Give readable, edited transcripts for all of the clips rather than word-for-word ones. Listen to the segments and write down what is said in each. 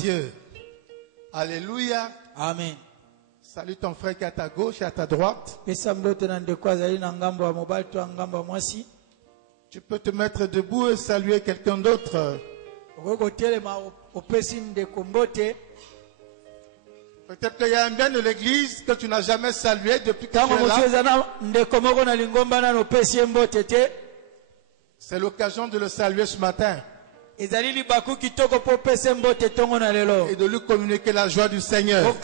Dieu. Alléluia. Amen. Salut ton frère qui est à ta gauche et à ta droite. Tu peux te mettre debout et saluer quelqu'un d'autre. Peut-être qu'il y a un bien de l'église que tu n'as jamais salué depuis que tu es là. C'est l'occasion de le saluer ce matin. Et de lui communiquer la joie du Seigneur.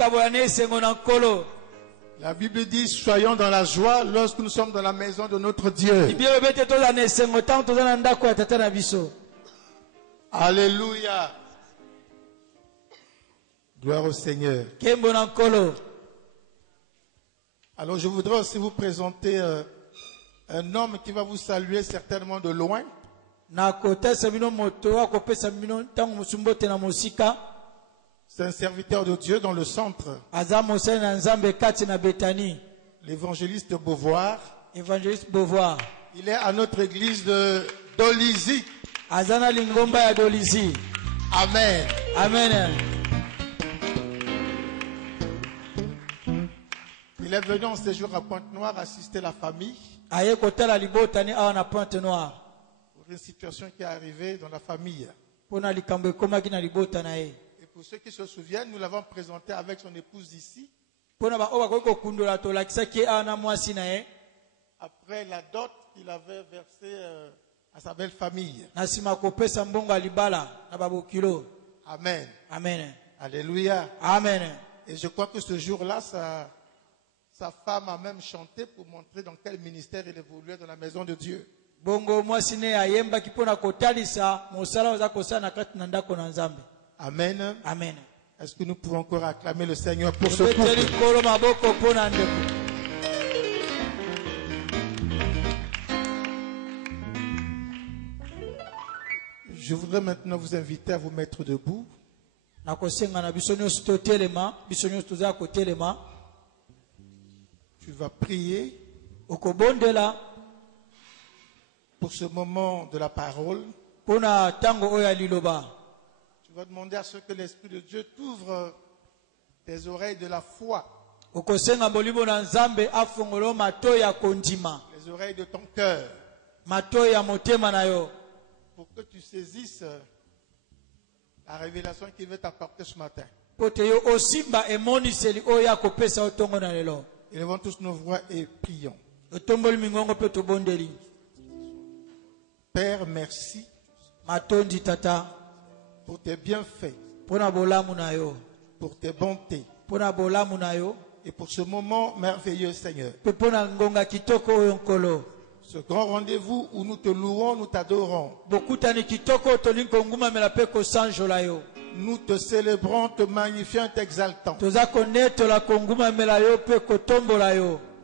La Bible dit, soyons dans la joie lorsque nous sommes dans la maison de notre Dieu. Alléluia. Gloire au Seigneur. Alors je voudrais aussi vous présenter un homme qui va vous saluer certainement de loin. C'est un serviteur de Dieu dans le centre. L'évangéliste Beauvoir. Il est à notre église de Dolisie. Amen. Amen. Il est venu en séjour à Pointe-Noire assister la famille. Pour une situation qui est arrivée dans la famille. Et pour ceux qui se souviennent, nous l'avons présenté avec son épouse ici. Après la dot qu'il avait versée à sa belle famille. Amen. Amen. Alléluia. Amen. Et je crois que ce jour-là, sa femme a même chanté pour montrer dans quel ministère il évoluait dans la maison de Dieu. Amen. Amen. Est-ce que nous pouvons encore acclamer le Seigneur pour ce couple? Je voudrais maintenant vous inviter à vous mettre debout. Tu vas prier pour ce moment de la parole. Tu vas demander à ce que l'Esprit de Dieu t'ouvre tes oreilles de la foi. Les oreilles de ton cœur. Pour que tu saisisses la révélation qu'il veut t'apporter ce matin. Élevons tous nos voix et prions. Père, merci pour tes bienfaits, pour tes bontés et pour ce moment merveilleux, Seigneur. Ce grand rendez-vous où nous te louons, nous t'adorons. Nous te célébrons, te magnifions, t'exaltons.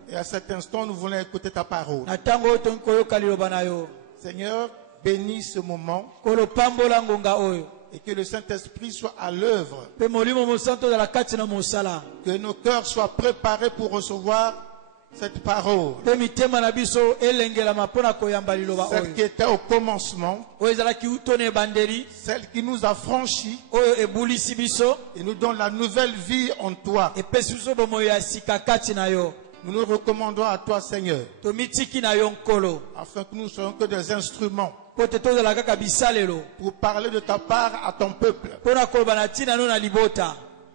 Et à cet instant, nous voulons écouter ta parole. Seigneur, bénis ce moment. Et que le Saint-Esprit soit à l'œuvre. Que nos cœurs soient préparés pour recevoir cette parole. Celle qui était au commencement. Celle qui nous a franchis. Et nous donne la nouvelle vie en toi. Nous nous recommandons à toi, Seigneur. Afin que nous soyons que des instruments. Pour parler de ta part à ton peuple.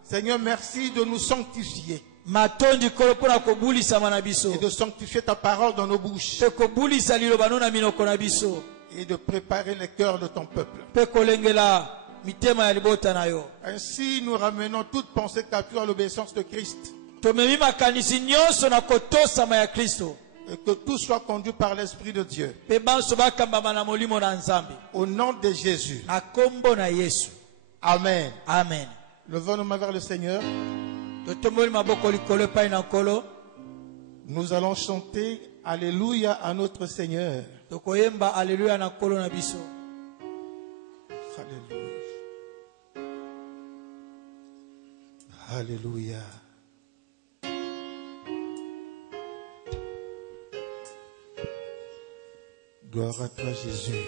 Seigneur, merci de nous sanctifier. Et de sanctifier ta parole dans nos bouches. Et de préparer les cœurs de ton peuple. Ainsi, nous ramenons toute pensée captive à l'obéissance de Christ. Et que tout soit conduit par l'Esprit de Dieu. Au nom de Jésus. Amen. Amen. Levons nos mains vers le Seigneur. Nous allons chanter Alléluia à notre Seigneur. Alléluia. Alléluia. Gloire à toi, Jésus.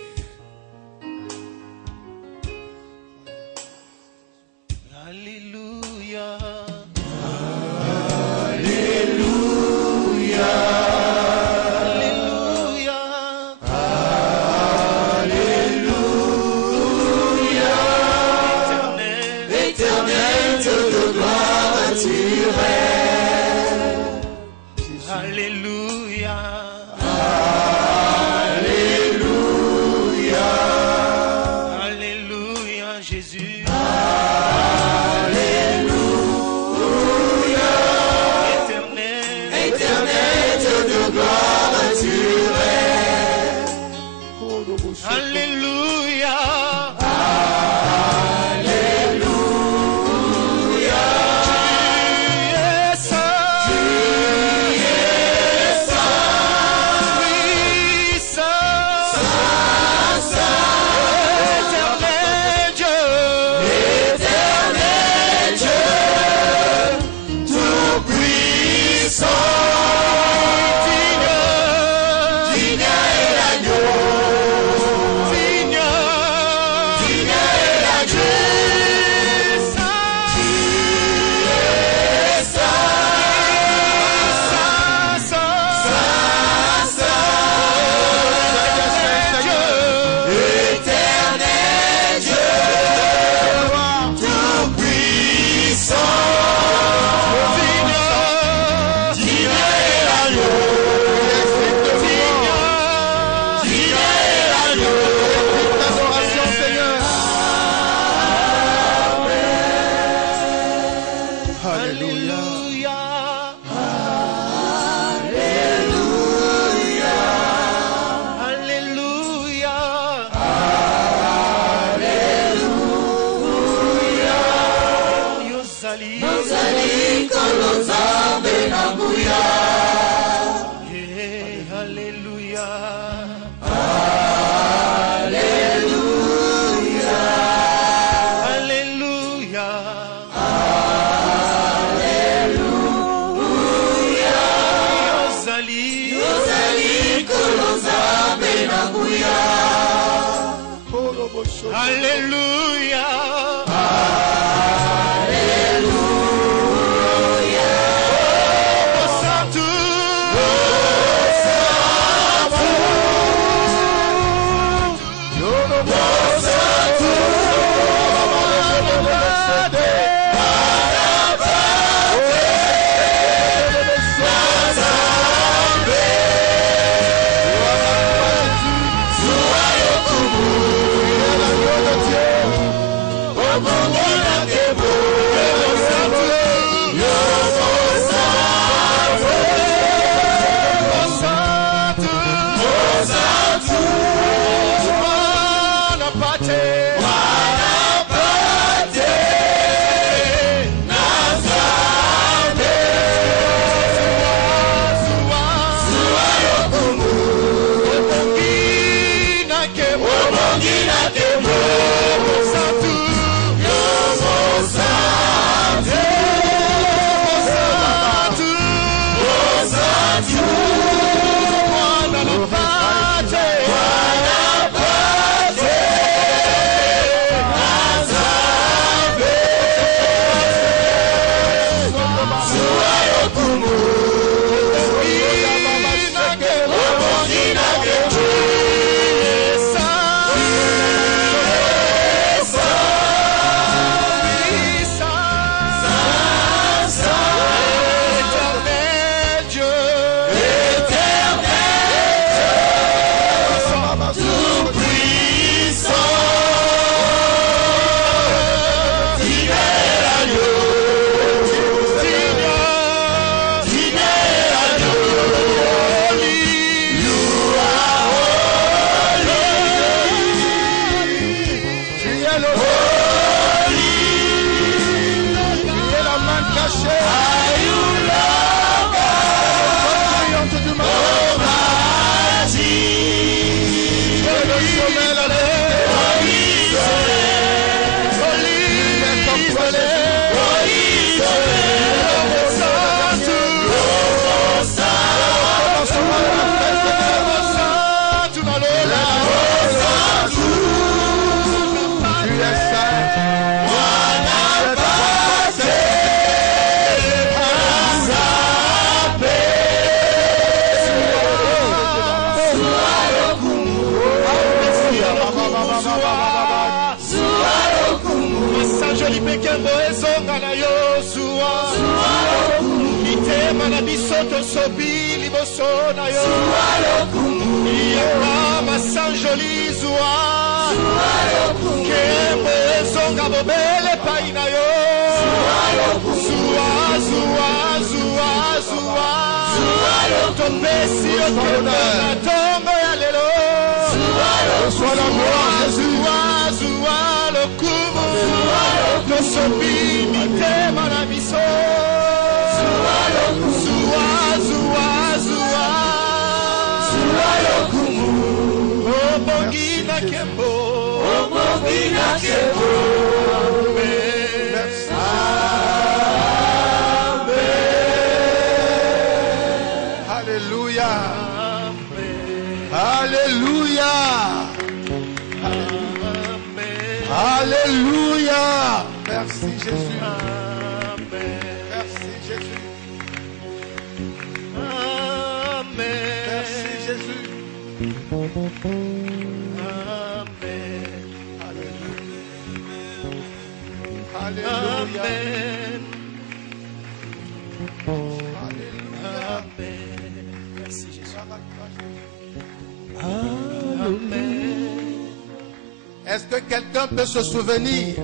Est-ce que quelqu'un peut se souvenir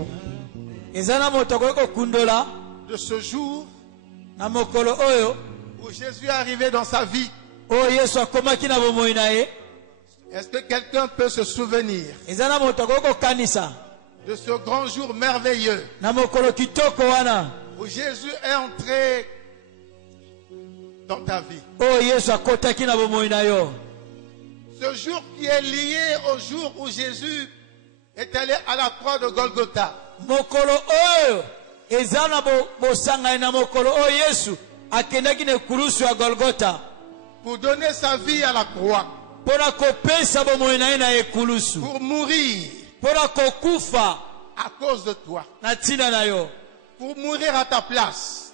de ce jour où Jésus est arrivé dans sa vie? Est-ce que quelqu'un peut se souvenir de ce grand jour merveilleux où Jésus est entré dans ta vie? Ce jour qui est lié au jour où Jésus est allé à la croix de Golgotha. Mokolo oyo ezana bosanga na mokolo oyo Yesu akendaki ne kulusu ya Golgotha pour donner sa vie à la croix. Pour mourir à cause de toi. Pour mourir à ta place.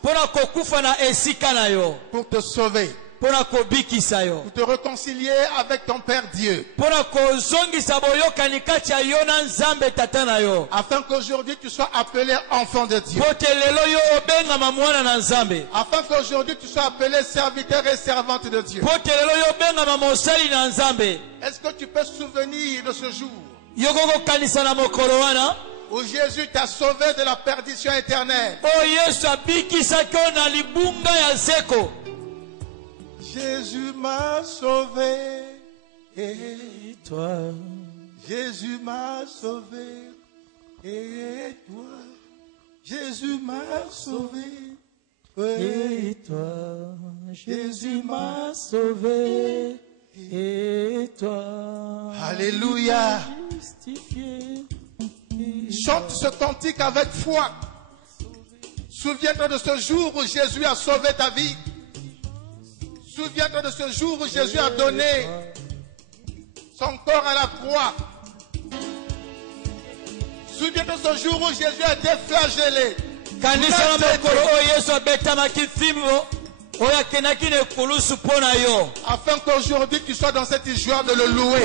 Pour te sauver. Pour te réconcilier avec ton Père Dieu. Afin qu'aujourd'hui tu sois appelé enfant de Dieu. Afin qu'aujourd'hui tu sois appelé serviteur et servante de Dieu. Est-ce que tu peux te souvenir de ce jour où Jésus t'a sauvé de la perdition éternelle? Jésus m'a sauvé, et toi, Jésus m'a sauvé, et toi, Jésus m'a sauvé, et toi, Jésus m'a sauvé, et toi. Alléluia. Chante ce cantique avec foi. Souviens-toi de ce jour où Jésus a sauvé ta vie. Souviens-toi de ce jour où Jésus a donné son corps à la croix. Souviens-toi de ce jour où Jésus a été flagellé. Afin qu'aujourd'hui tu sois dans cette joie de le louer.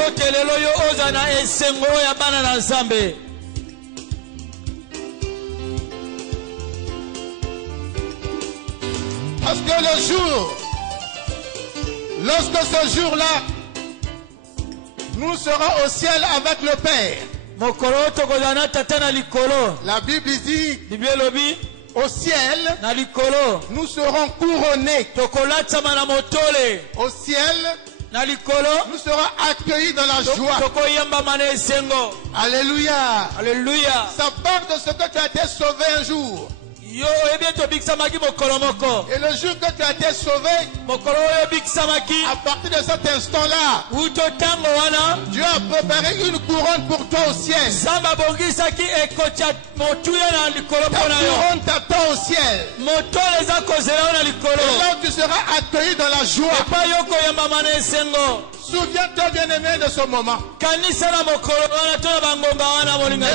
Parce que le jour, lorsque ce jour-là, nous serons au ciel avec le Père. La Bible dit, au ciel, nous serons couronnés. Au ciel, nous serons accueillis dans la joie. Alléluia. Alléluia. Ça part de ce que tu as été sauvé un jour. Et le jour que tu as été sauvé, à partir de cet instant-là, Dieu a préparé une couronne pour toi au ciel. Ta couronne t'attend au ciel. Et là tu seras accueilli dans la joie. Souviens-toi, bien-aimé, de ce moment.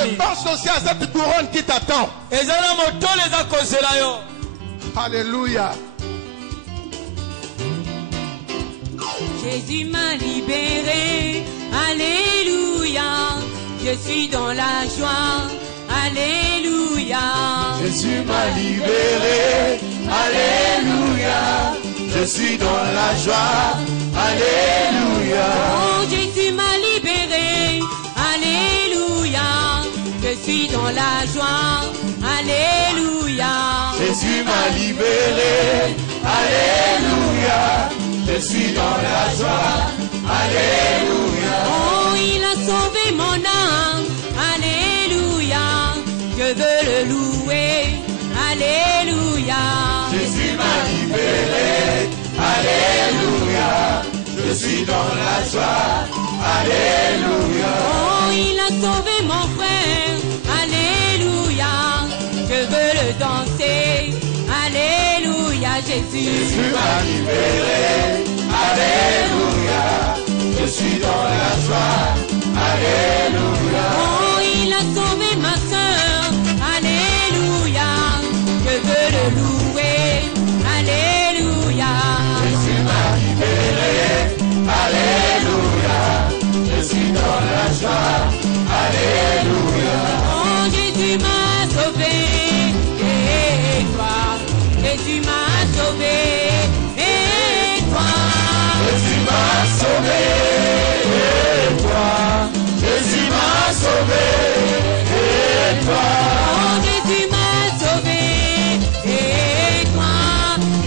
Et pense aussi à cette couronne qui t'attend. Alléluia. Jésus m'a libéré. Alléluia. Je suis dans la joie. Alléluia. Jésus m'a libéré. Alléluia. Je suis dans la joie. Alléluia. Oh, Jésus m'a libéré. Alléluia. Je suis dans la joie. Alléluia. Jésus m'a libéré. Alléluia. Je suis dans la joie. Alléluia. Oh, il a sauvé mon âme. Alléluia. Je veux le louer. Alléluia. Jésus m'a libéré. Alléluia. Je suis dans la joie. Alléluia. Oh, il a sauvé mon frère. Alléluia. Je veux le danser. Alléluia, Jésus. Jésus m'a libéré. Alléluia. Je suis dans la joie. Alléluia. Oh, il a sauvé ma soeur. Alléluia. Je veux le louer. Alléluia. Jésus m'a libéré. Alléluia. Je suis dans la joie. Alléluia. Oh, Jésus m'a sauvé. Et toi, Jésus m'a sauvé. Et toi, Jésus m'a sauvé. Et toi, Jésus m'a sauvé. Et toi, oh, Jésus m'a sauvé. Et toi,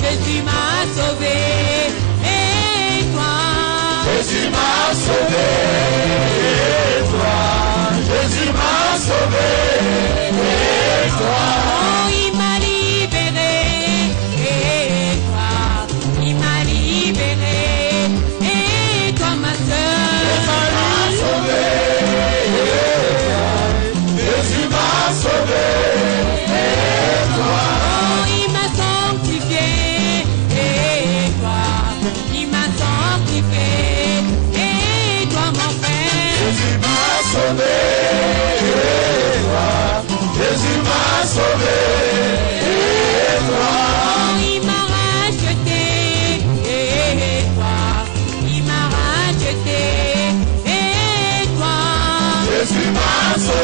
Jésus m'a sauvé. Et toi, Jésus m'a sauvé. Et toi, Jésus m'a sauvé. Et toi, oh, il m'a libéré. Et toi, il m'a libéré. Et toi, ma soeur,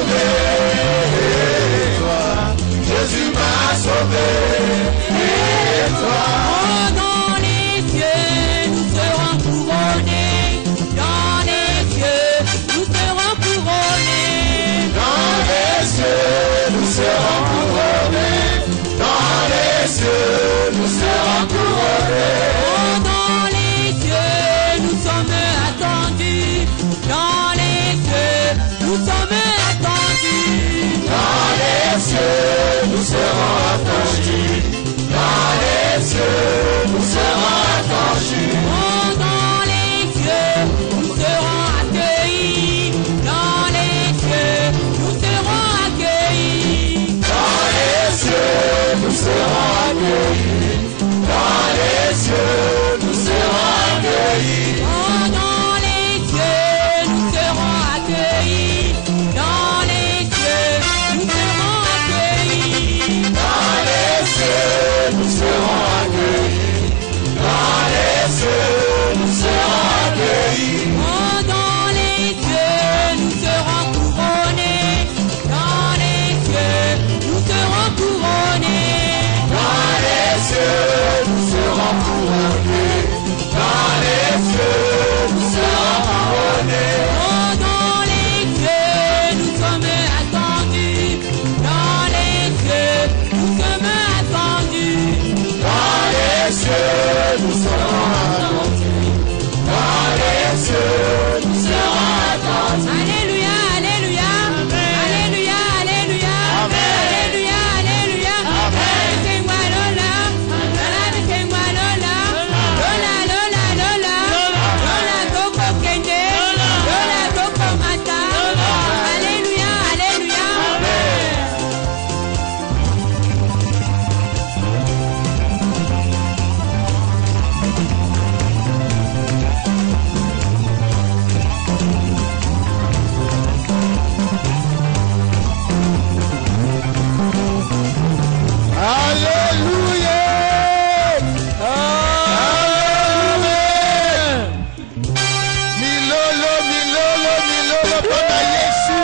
sauvé. Et toi, Jésus m'a sauvé. Et toi, Oh, dans les cieux, nous serons couronnés. Dans les cieux, nous serons couronnés. dans les cieux, nous serons couronnés. Dans les cieux, nous serons couronnés. Oh, dans les cieux, nous sommes attendus. Dans les cieux, nous sommes attendus. Dans les cieux, nous serons affranchis. Dans les cieux, nous serons affranchis. Oh, dans les cieux, nous serons accueillis. Dans les cieux, nous serons accueillis. Dans les cieux, nous serons accueillis. Dans les cieux, nous serons accueillis. Oh, dans les cieux, nous serons accueillis. Dans les cieux, nous serons accueillis. Dans les cieux, nous serons accueillis. Dans les cieux, nous serons accueillis. Oh, dans les cieux, nous serons couronnés. Dans les cieux, nous serons couronnés. Dans les cieux, nous serons couronnés. Dans les cieux, nous serons couronnés. Oh, dans les cieux, nous sommes attendus. Dans les cieux, nous sommes attendus. Dans les cieux, nous serons attendus. Dans les cieux, nous serons attendus. Alléluia, alléluia. Alléluia, alléluia. Alléluia, alléluia. Laissez-moi Lola. Lola, laissez-moi Lola. Lola, Lola, Lola. Lola, Coco Kende. Lola, Coco Mata. Alléluia, alléluia. Alléluia. Amen. Milolo, milolo, milolo pona Yesu.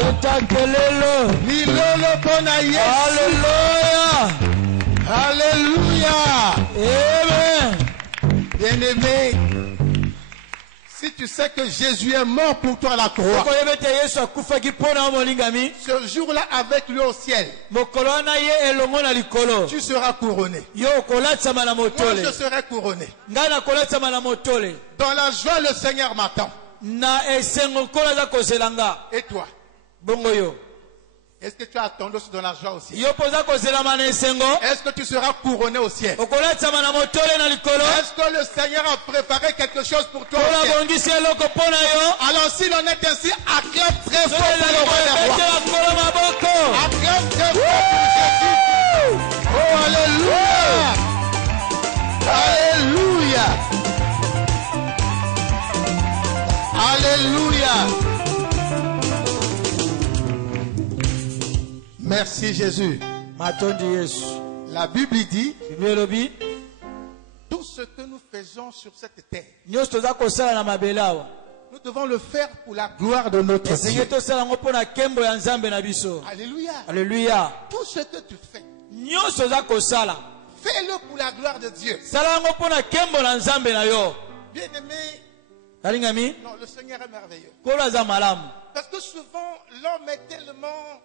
Etakelelo. Milolo pona Yesu. Alléluia. Alléluia. Amen. Bien-aimé, si tu sais que Jésus est mort pour toi à la croix, Okoyeba ete Yesu akufaki mpona molingami. ce jour-là avec lui au ciel, Mokolo wana ye elongo na likolo. tu seras couronné. Yo okolatisama na Moi, motole. je serai couronné. Ngai nakolatisama na motole. Dans la joie, le Seigneur m'attend. Na esengo nkolo aza kozela nga. Et toi, Bongo yo. est-ce que tu as attendu aussi dans la joie aussi? Yo poza kozelama na esengo. Est-ce que tu seras couronné au ciel? Okolatisama na motole na likolo. Est-ce que le Seigneur a préparé quelque chose pour toi au Kola ciel? bongisi eloko mpona yo. Alors s'il en est ainsi, acclame très fort Soki pour le ezali roi des rois. koyebetela nkolo maboko. Acclame très fort pour Jésus. Oh, alléluia. Alléluia. Alléluia. Merci Jésus. Matondi Yesu. La Bible dit, Biblia elobi tout ce que nous faisons sur cette terre, nyonso toza kosala na mabele awa. nous devons le faire pour la gloire de notre Esengi Dieu. tosala yango mpo na nkembo ya nzambe na biso. Alléluia. Alleluya. Tout ce que tu fais, Nyonso toza kosala. fais-le pour la gloire de Dieu. Sala yango mpo na nkembo na nzambe na yo. Bien-aimé, Kalingami, non, le Seigneur est merveilleux. nkolo aza malamu. Parce que souvent, l'homme est tellement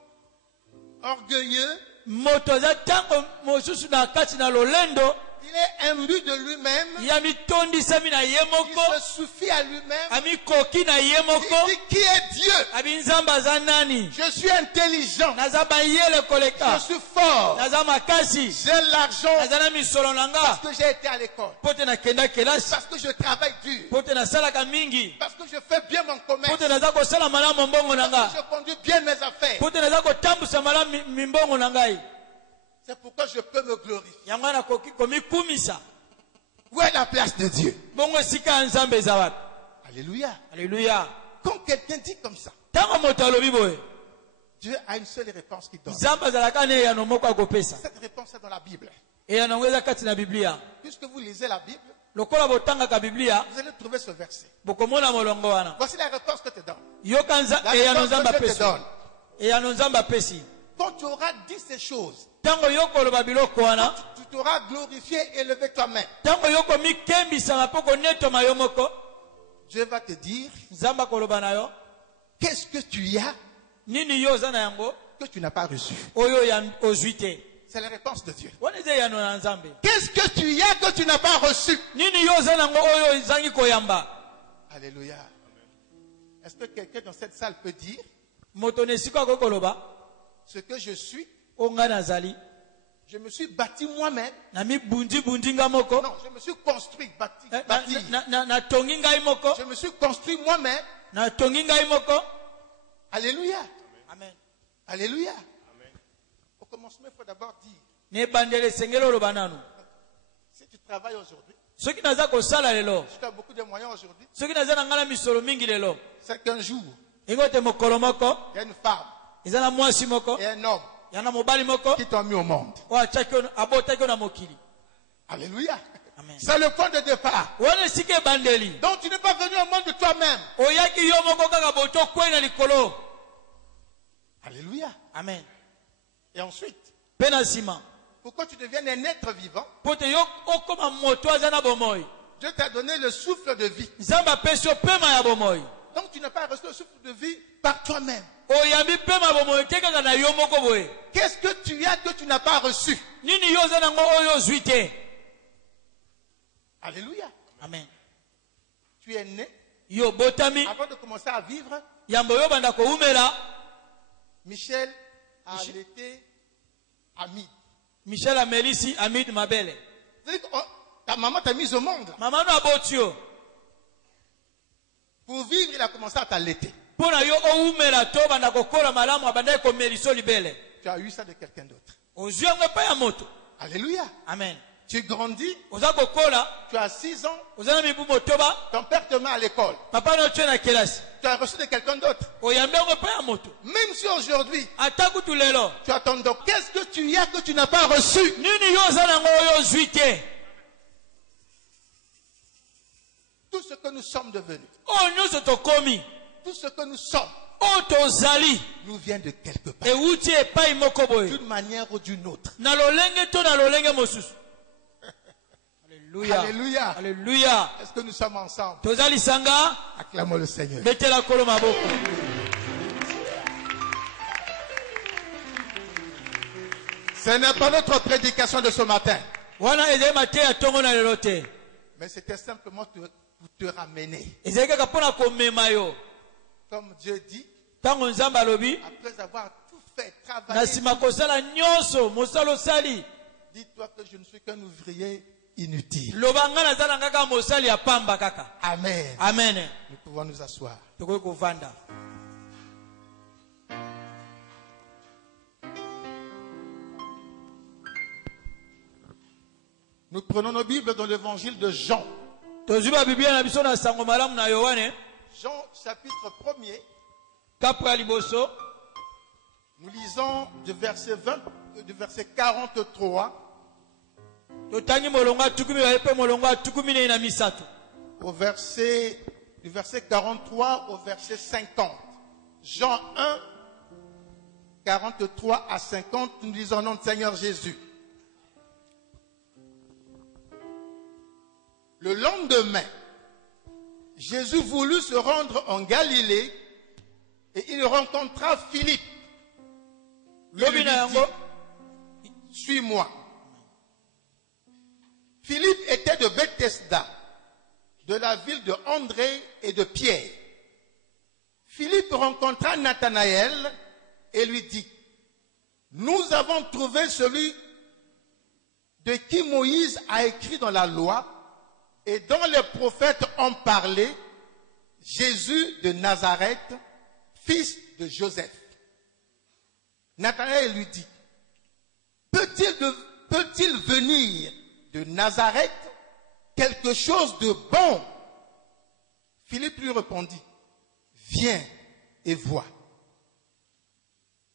orgueilleux, Moto aza ntango mosusu na kati na lolendo il est imbu de lui-même, ya mitondisami na ye il moko, se suffit à lui-même, amikoki na ye il moko, dit qui est Dieu. abi nzambe aza nani. Je suis intelligent, Naza bayele je koleka, suis fort, naza makasi, j'ai l'argent naza na misolo na nga, parce que j'ai été à l'école, mpo te nakenda kelasi, parce que je travaille dur, mpo te nasalaka mingi, parce que je fais bien mon mpo commerce, te naza kosala malamu mbongo na parce nga, que je conduis bien mes affaires. mpo te naza kotambusa malamu mimbongo na ngai. C'est pourquoi je peux me glorifier. Yango nakoki komikumisa. Où est la place de Dieu? Bongo esika ya nzambe eza wapi? Alléluia. Alleluya. Quand quelqu'un dit comme ça, Ntango moto alobi boye, Dieu a une seule réponse qu'il donne. nzambe azalaka na eyano moko akopesa. Cette réponse est dans la Bible. Eyano yango eza kati na Biblia. Puisque vous lisez la Bible, Vous allez trouver ce verset. Voici la réponse que te donne. Quand tu auras dit ces choses, tu t'auras glorifié et élevé toi-même. Dieu va te dire, qu'est-ce que tu as que tu n'as pas reçu? C'est la réponse de Dieu. Qu'est-ce que tu as que tu n'as pas reçu? Alléluia. Est-ce que quelqu'un dans cette salle peut dire ce que je suis? Je me suis bâti moi-même. Non, je me suis construit, bâti. Je me suis construit moi-même. Alléluia. Amen. Alléluia. Au commencement, il faut d'abord dire. Si tu travailles aujourd'hui, si tu as beaucoup de moyens aujourd'hui, c'est qu'un jour, il y a une femme et un homme qui t'ont mis au monde. Alléluia. C'est le point de départ. Donc tu n'es pas venu au monde de toi-même. Alléluia. Amen. Et ensuite, pour que tu deviennes un être vivant, Dieu t'a donné le souffle de vie. Donc tu n'as pas reçu le souffle de vie par toi-même. Qu'est-ce que tu as que tu n'as pas reçu? Alléluia. Amen. Tu es né. Avant de commencer à vivre, Michel a allaité Hamid. Michel a Mélissi Hamid Mabele. Ta maman t'a mise au monde. Pour vivre, il a commencé à t'allaiter. Tu as eu ça de quelqu'un d'autre. Alléluia. Amen. Tu grandis. Tu as 6 ans. Ton père te met à l'école. Tu as reçu de quelqu'un d'autre. Même si aujourd'hui, tu as ton don. Qu'est-ce que tu as que tu n'as pas reçu? Tout ce que nous sommes devenus. Tout ce que nous sommes. Nous vient de quelque part. D'une manière ou d'une autre. Alléluia. Alléluia. Alléluia. Est-ce que nous sommes ensemble? Acclamons le Seigneur. Ce n'est pas notre prédication de ce matin. Mais c'était simplement pour te ramener. Comme Dieu dit, après avoir tout fait, travaillé, dis-toi que je ne suis qu'un ouvrier inutile. Amen. Amen. Nous pouvons nous asseoir. Nous prenons nos Bibles dans l'évangile de Jean. Jean chapitre 1er. Nous lisons du verset 43 du verset 43 au verset 50. Jean 1, 43 à 50, nous lisons au nom du Seigneur Jésus. Le lendemain, Jésus voulut se rendre en Galilée et il rencontra Philippe. Il lui dit, suis-moi. Philippe était de Bethesda, de la ville de André et de Pierre. Philippe rencontra Nathanaël et lui dit, nous avons trouvé celui de qui Moïse a écrit dans la loi et dont les prophètes ont parlé, Jésus de Nazareth, fils de Joseph. Nathanaël lui dit, peut-il venir de Nazareth quelque chose de bon? Philippe lui répondit, viens et vois.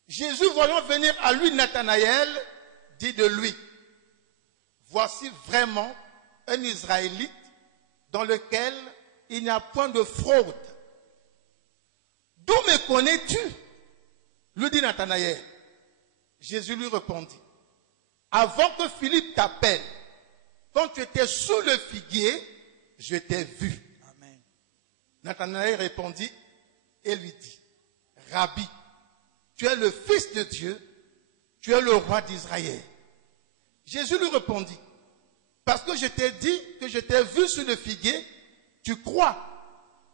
Jésus, voyant venir à lui Nathanaël, dit de lui, voici vraiment un Israélite dans lequel il n'y a point de fraude. D'où me connais-tu? Lui dit Nathanaël. Jésus lui répondit, avant que Philippe t'appelle, quand tu étais sous le figuier, je t'ai vu. Amen. Nathanaël répondit et lui dit, Rabbi, tu es le Fils de Dieu, tu es le roi d'Israël. Jésus lui répondit, parce que je t'ai dit que je t'ai vu sous le figuier, tu crois,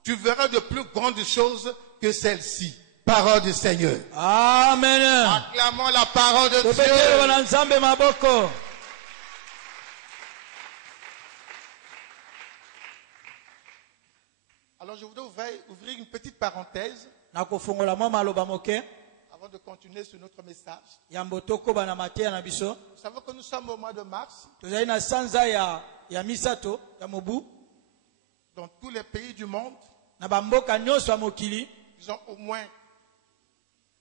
tu verras de plus grandes choses que celles-ci. Parole du Seigneur. Amen. Acclamons la parole de Tupekele Dieu. wana nzambe maboko. Alors je voudrais ouvrir une petite parenthèse Na kofungola mwa maloba moke. avant de continuer sur notre message. Yambo tokoba na mateya na biso. Vous savez que nous sommes au mois de mars. Tozali na sanza ya misato ya mobu. Dans tous les pays du monde, Na bamboka nyonso ya mokili. ils ont au moins,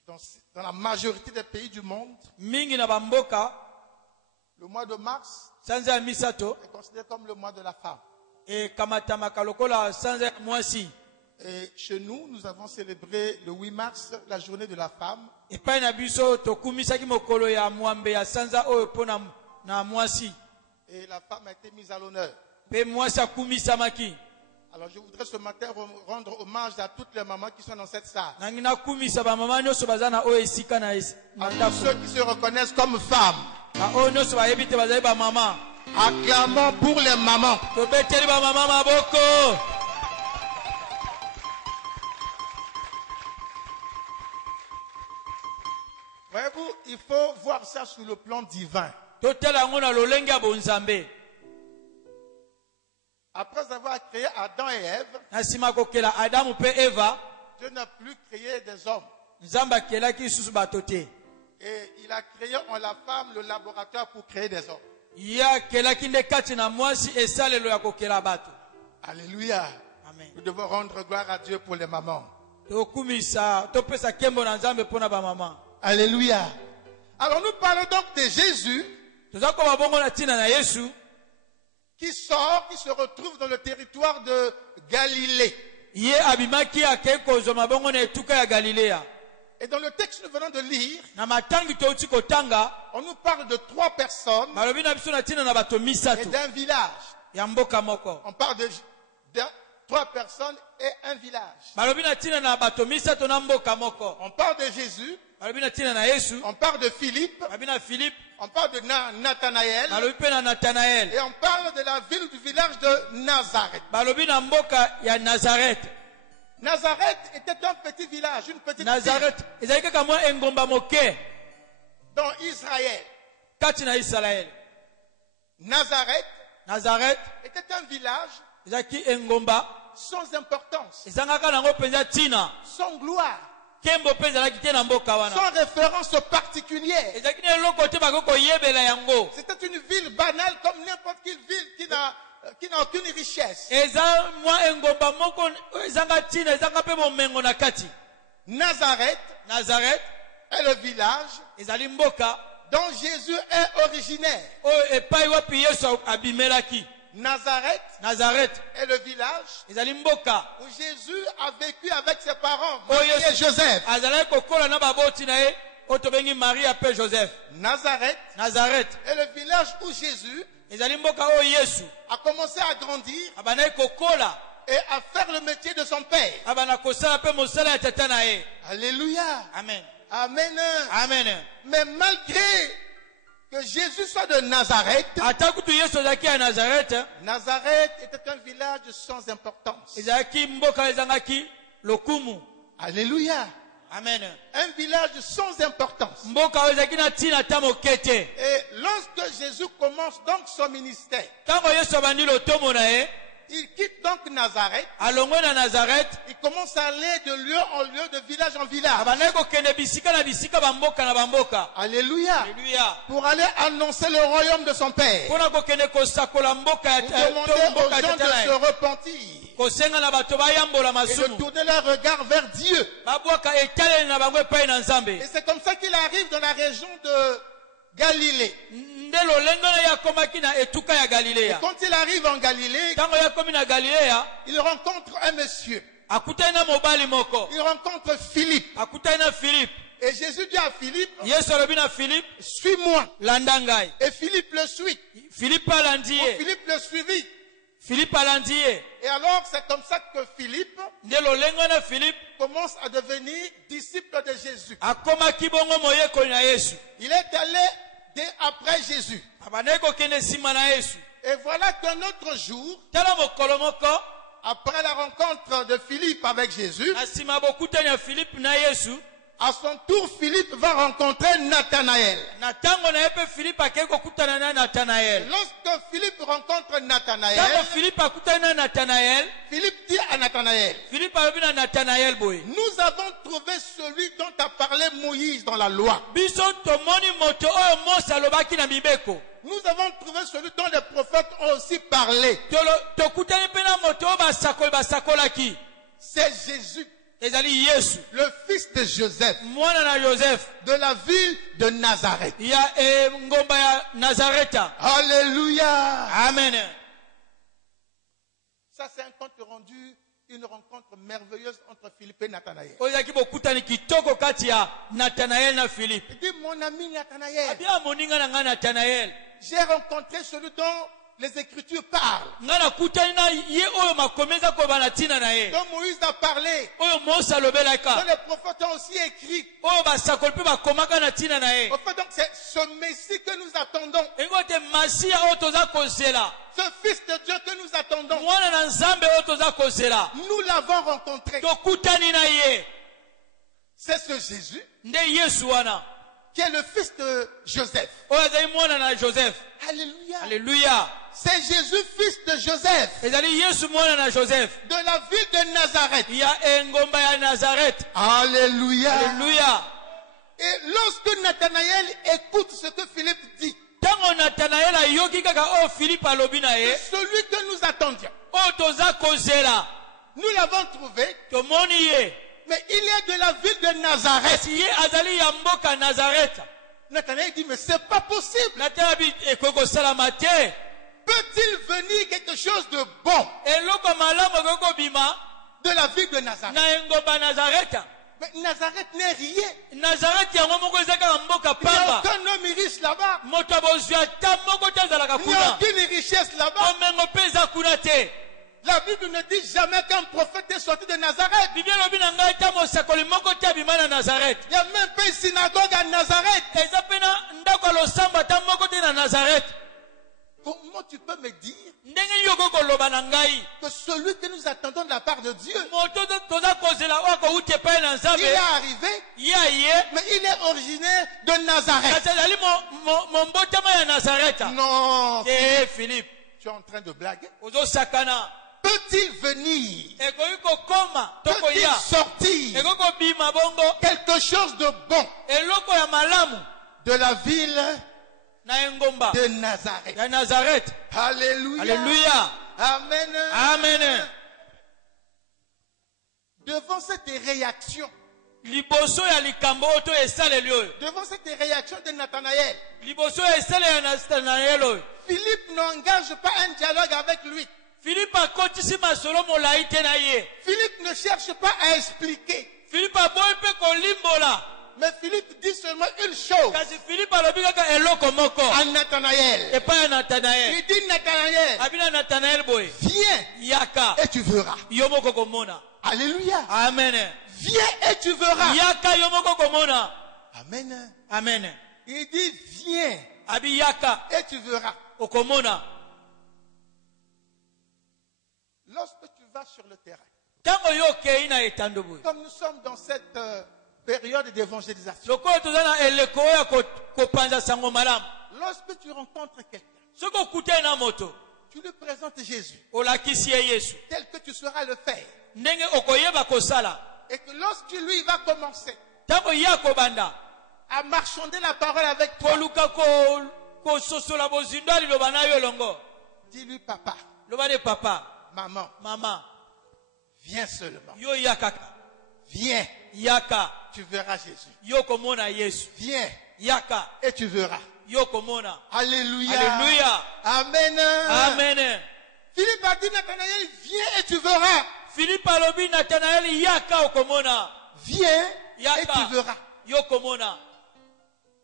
dans la majorité des pays du monde, Mingi na bamboka. le mois de mars Sanza ya misato. est considéré comme le mois de la femme. E kamatamaka lokola sanza ya mwasi. Et chez nous, nous avons célébré le 8 mars, la journée de la femme. Epai na biso tokumisaki mokolo ya mwambe ya sanza oyo po na mwasi. Et la femme a été mise à l'honneur. Pe mwasi akumisamaki. Alors je voudrais ce matin rendre hommage à toutes les mamans qui sont dans cette salle. Nangi nakumisa bamama nyonso baza na oyo esika na À tous ndako. ceux qui se reconnaissent comme femmes. Oyo nyonso bayebi te bazali bamama. Acclamons pour les mamans. Tobeteli bamama maboko. Voyez-vous, il faut voir ça sur le plan divin. Totela yango na lolenge ya bonzambe. Après avoir créé Adam et Ève, Na nsima kokela Adamu pe Eva, Dieu n'a plus créé des hommes. Nzambe akelaki lisusu bato te. Et il a créé en la femme le laboratoire pour créer des hommes. Ye akelaki nde kati na mwasi esalelo ya kokela bato. Alléluia. Amen. Nous devons rendre gloire à Dieu pour les mamans. Tokumisa, topesa kembo na Nzambe mpona bamama. Alléluia. Alors nous parlons donc de Jésus Toza koba bongo na ntina na Yesu, qui sort, qui se retrouve dans le territoire de Galilée. ye abimaki akei kozwa bongo na etuka ya Galilea. Et dans le texte que nous venons de lire, Na matangi touti kotanga, on nous parle de 3 personnes balobi na biso na ntina na bato et misato d'un village. ya mboka moko. On parle de 3 personnes et un village. Balobi na ntina na bato misato na mboka moko. On parle de Jésus, Balobi na ntina na Yesu, on parle de Philippe, balobi na Philippe, on parle de Nathanaël balobi pe na Nathanaël, et on parle de la ville ou du village de Nazareth. balobi na mboka ya Nazareth. Nazareth était un petit village, une petite Nazareth ezali kaka mwa engomba moke ville dans Israël. kati na Israel. Nazareth Nazareth était un village ezalaki engomba sans importance, ezangaka nango mpenza ntina, sans gloire, kembo mpe ezalaki te na mboka wana, sans référence particulière. ezalaki na eloko te bakoki koyebela yango. C'était une ville banale comme n'importe quelle ville qui n'a aucune richesse. Eza mwa engomba moko oyo ezanga ntina, ezanga mpe bomengo na kati. Nazareth Nazareth est le village ezali mboka dont Jésus est originaire. oyo epai wapi Yesu abimelaki. Nazareth Nazareth est le village ezali mboka où Jésus a vécu avec ses parents, Oh, Marie yes. et Joseph. azalaki kokola na baboti na ye oyo tobengi Maria mpe Joseph. Nazareth Nazareth est le village où Jésus ezali mboka oyo Yesu a commencé à grandir abandaki kokola, et à faire le métier de son père. abanda kosala mpe mosala ya tata na ye. Alléluia. Amen. Amen. Amen. Mais malgré que Jésus soit de Nazareth, Ata kutu Yesu azalaki ya Nazareth, Nazareth était un village sans importance. ezalaki mboka ezangaki lokumu. Alléluia. Amen. Un village sans importance. Mboka oyo ezalaki na ntina ata moke te. Et lorsque Jésus commence donc son ministère, Ntango Yesu abandi lotomo na ye, il quitte donc Nazareth, alongwe na Nazareth, il commence à aller de lieu en lieu, de village en village. abandaki kokende bisika na bisika bamboka na bamboka. Alléluia. Alléluia. Pour aller annoncer le royaume de son Père. Mpona kokende kosakola mboka ya Pour to demander aux mboka ya gens de tata na se ye. repentir Kosenga na bato bayambola et de masumu. tourner leur regard vers Dieu. Babwaka etaleli na bango epai na Nzambe. Et c'est comme ça qu'il arrive dans la région Galilée. nde lolenge na ye akomaki na etuka ya Et galileya. quand il arrive en Galilée, Ntango ye akomi na galileya, il rencontre un monsieur. akutani na mobali moko, Il rencontre Philippe. akutani na Philippe. Et Jésus dit à Philippe, Yesu alobi na Philippe, suis-moi. landa ngai. Et Philippe le suit. Philippe alandi ye. Philippe le suivit. Philippe alandi ye. Et alors, c'est comme ça que Philippe Nde lolenge na Philippe commence à devenir disciple de Jésus. akomaki bongo moyekoli na Yesu. Il est allé dès après Jésus. Abandaki kokende nsima na Yesu. Et voilà qu'un autre jour, Tala mokolo moko, après la rencontre de Philippe avec Jésus, na nsima ya bokutani ya Philippe na Yesu, à son tour, Philippe va rencontrer Nathanaël. na ntango na ye mpe Philippe akei kokutana na Nathanael. Lorsque Philippe rencontre Ntango Nathanaël, Philippe akutani na Nathanael, Philippe dit à Nathanaël, Philippe alobi na Nathanael boye, nous avons trouvé celui dont a parlé Moïse dans la loi. biso tomoni moto oyo Mose alobaki na mibeko. Nous avons trouvé celui dont les prophètes ont aussi parlé. Tokutani mpe na moto oyo basakolaki. C'est Jésus, Ezali Yesu, le fils de Joseph, mwana na Joseph, de la ville de Nazareth. ya ngomba ya Nazareta. Alléluia. Amen. Ça, c'est un compte rendu, une rencontre merveilleuse entre Philippe et Nathanaël. Oyo ezalaki bokutani kitoko kati ya Nathanael na Philippe. Il dit, mon ami Nathanaël, Abia moninga na nga Nathanael. j'ai rencontré celui dont les Écritures parlent, Nga nakutani na ye oyo makomi eza koyeba na ntina na ye. dont Moïse a parlé, Oyo Mose dont alobelaka. les prophètes ont aussi écrit. Oyo basakoli mpe bakomaka na ntina na ye. En fait, donc, c'est ce Messie que nous attendons, Engo te masiya oyo toza kozela. ce Fils de Dieu que nous attendons. Mwana na Nzambe oyo toza kozela. Nous l'avons rencontré. Tokutani na ye. C'est ce Jésus Nde Yesu wana. qui est le fils de Joseph. Oyo azali mwana na Joseph. Alléluia. Alléluia. C'est Jésus, fils de Joseph, Ezali Yesu mwana na Joseph. de la ville de Nazareth. Ya engomba ya Nazareth. Alléluia. Alléluia. Et lorsque Nathanaël écoute ce que Philippe dit, Tango Nathanael ayoki kaka oyo Philippe alobi na ye. c'est celui que nous attendions. Oyo toza kozela. Nous l'avons trouvé, Tomoni ye. mais il est de la ville de Nazareth. Kasi ye azali ya mboka Nazareth. Nathanaël dit, mais c'est pas possible. Natala bi ekoko salama te. Peut-il venir quelque chose de bon Eloko malamu ekoko bima de la ville de Nazareth? na engomba Nazareth. Mais Nazareth n'est rien. Nazareth yango moko eza kaka mboka Il n'y a pamba. aucun homme riche là-bas. Moto abozwi ata moko te azalaka Il n'y a kuna. aucune richesse là-bas. Omengo mpe eza kuna te. La Bible ne dit jamais qu'un prophète est sorti de Nazareth. Biblia elobi na ngai ata mosakoli moko te abima na Nazareth. Il n'y a même pas une synagogue à Nazareth. Eza mpe na ndako ya losambo ata moko te na Nazareth. Comment tu peux me dire Ndenge yo kokoloba na ngai. que celui que nous attendons de la part de Dieu, Moto toza kozela oyo akowuta epai na il Nzambe. est arrivé, Ye aye. mais il est originaire de Nazareth. Kasi ezali mombotama ya Nazareth. Non, Philippe. tu es en train de blaguer. Ozosakana. Peut-il venir? Ekoki kokoma. Peut-il Tokoya. sortir Ekoki kobima bongo. quelque chose de bon Eloko ya malamu. de la ville Na engomba. de Nazareth? Ya Nazareth. Alléluia. Alléluia. Amen. Amen. Devant cette réaction, Liboso ya likambo oyo to esaleli oyo. devant cette réaction de Nathanaël, Liboso ya esale ya Nathanael oyo. Philippe n'engage pas un dialogue avec lui. Philippe akotisi masolo molai te na ye. Philippe ne cherche pas à expliquer. Philippe aboyi mpe kolimbola. Mais Philippe dit seulement une chose Kasi Philippe alobi kaka eloko moko. à Nathanaël. Epai ya Nathanael. Il dit, Nathanaël, Abina Nathanael boye. viens Yaka. et tu verras. Yo moko komona. Alléluia. Amen. Viens et tu verras. Yaka yo moko komona. Amen. Amen. Il dit, viens Abi yaka. et tu verras. Okomona. Lorsque tu vas sur le terrain, Tango yo kei na etando boye. comme nous sommes dans cette période d'évangélisation, Lokoyo toza na eleko ya kopanza sango malamu. lorsque tu rencontres quelqu'un, Soki okutani na moto, tu lui présentes Jésus, olakisi ye Yesu. tel que tu sauras le faire. Ndenge okoyeba kosala. Et que lorsque lui va commencer Tango ye akobanda, à marchander la parole avec toi, koluka kososola bozindo ya liloba na yo elongo. dis-lui, papa, Loba de papa, maman, mama, viens seulement. yo yaka. Viens, Yaka. tu verras Jésus. Yo komona Yesu. Viens Yaka. et tu verras. yo komona. Alléluia. Alléluia. Amen. Amen. Philippe a dit, Nathanaël, viens et tu verras. Philippe alobi Nathanael yaka okomona. Viens et Yaka. tu verras. Yo komona.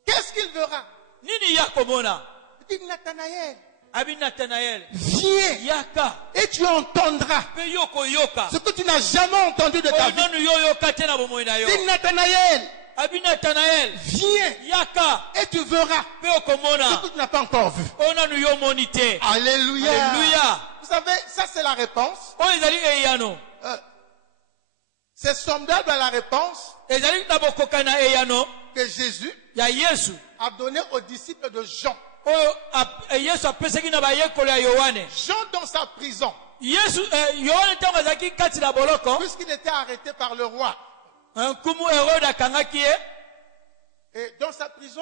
Qu'est-ce qu'il verra? Nini ya komona? Il dit, Nathanaël, Abi Nathanael. viens Yaka. et tu entendras Pe yoko yoka. ce que tu n'as jamais entendu de ta vie. Onanu yo yoka tena bomoi na yo. Dis, Nathanaël, Abi Nathanael. viens Yaka. et tu verras Pe ce okomona. que tu n'as pas encore vu. Onanu yo monite. Alléluia. Alléluia. Vous savez, ça c'est la réponse. O ezali eyano. C'est semblable à la réponse Ezali na bokoka na eyano que Jésus ya Yesu. a donnée aux disciples de Jean. Oyo Yesu apesaki na bayekolo ya Yohane. Jean dans sa prison, Yesu Yohane ntango azalaki kati na boloko. puisqu'il était arrêté par le roi. Nkumu Herode akangaki ye. Et dans sa prison,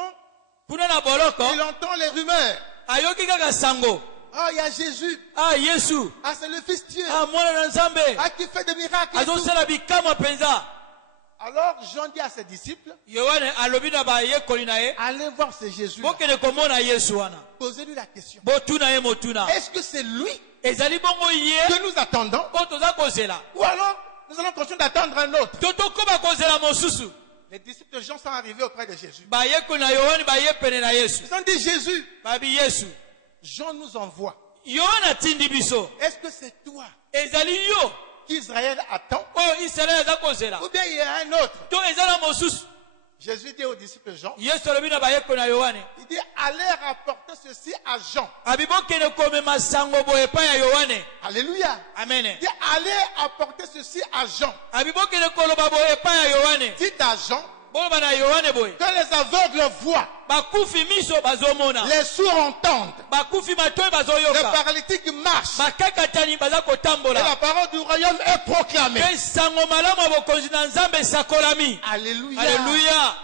Kuna na boloko. il entend les rumeurs. Ayoki kaka sango. Ah, il y a Jésus. Ah Yesu. Ah, c'est le Fils de Dieu. Ah mwana na Nzambe. Ah, qui fait des miracles. et tout. Azosala bikama penza. Alors, Jean dit à ses disciples, Yohane alobi na bayekoli na ye. allez voir ce Jésus. Bokende komona Yesu wana. Posez-lui la question. Botuna ye motuna. Est-ce que c'est lui Ezali bongo ye. que nous attendons? O toza kozela. Ou alors, nous allons continuer d'attendre un autre. Totokoba kozela mosusu. Les disciples de Jean sont arrivés auprès de Jésus. Bayekoli na Yohane bayepene na Yesu. Ils ont dit, Jésus, Babi Yesu. Jean nous envoie. Yohane atindi biso. Est-ce que c'est toi Ezali yo. qu'Israël attend? Oyo Israel aza kozela. Ou bien il y a un autre? To ezala mosusu. Jésus dit aux disciples Jean, Yesu alobi na bayekoli na Yohane. il dit, allez rapporter ceci à Jean. Abi bokende komema sango boye epai ya Yohane. Alléluia. Amen. Il dit, allez apporter ceci à Jean. Abi bokende koloba boye epai ya Yohane. Dites à Jean Boloba na Yohane boye. que les aveugles voient, Bakufi miso bazomona. les sourds entendent, Bakufi matoyi les bazoyoka. paralytiques marchent, Bakakatani baza et kotambola. la parole du royaume est proclamée. Pe sango malamu ya bokonzi na Nzambe esakolami. Alléluia. Alléluia.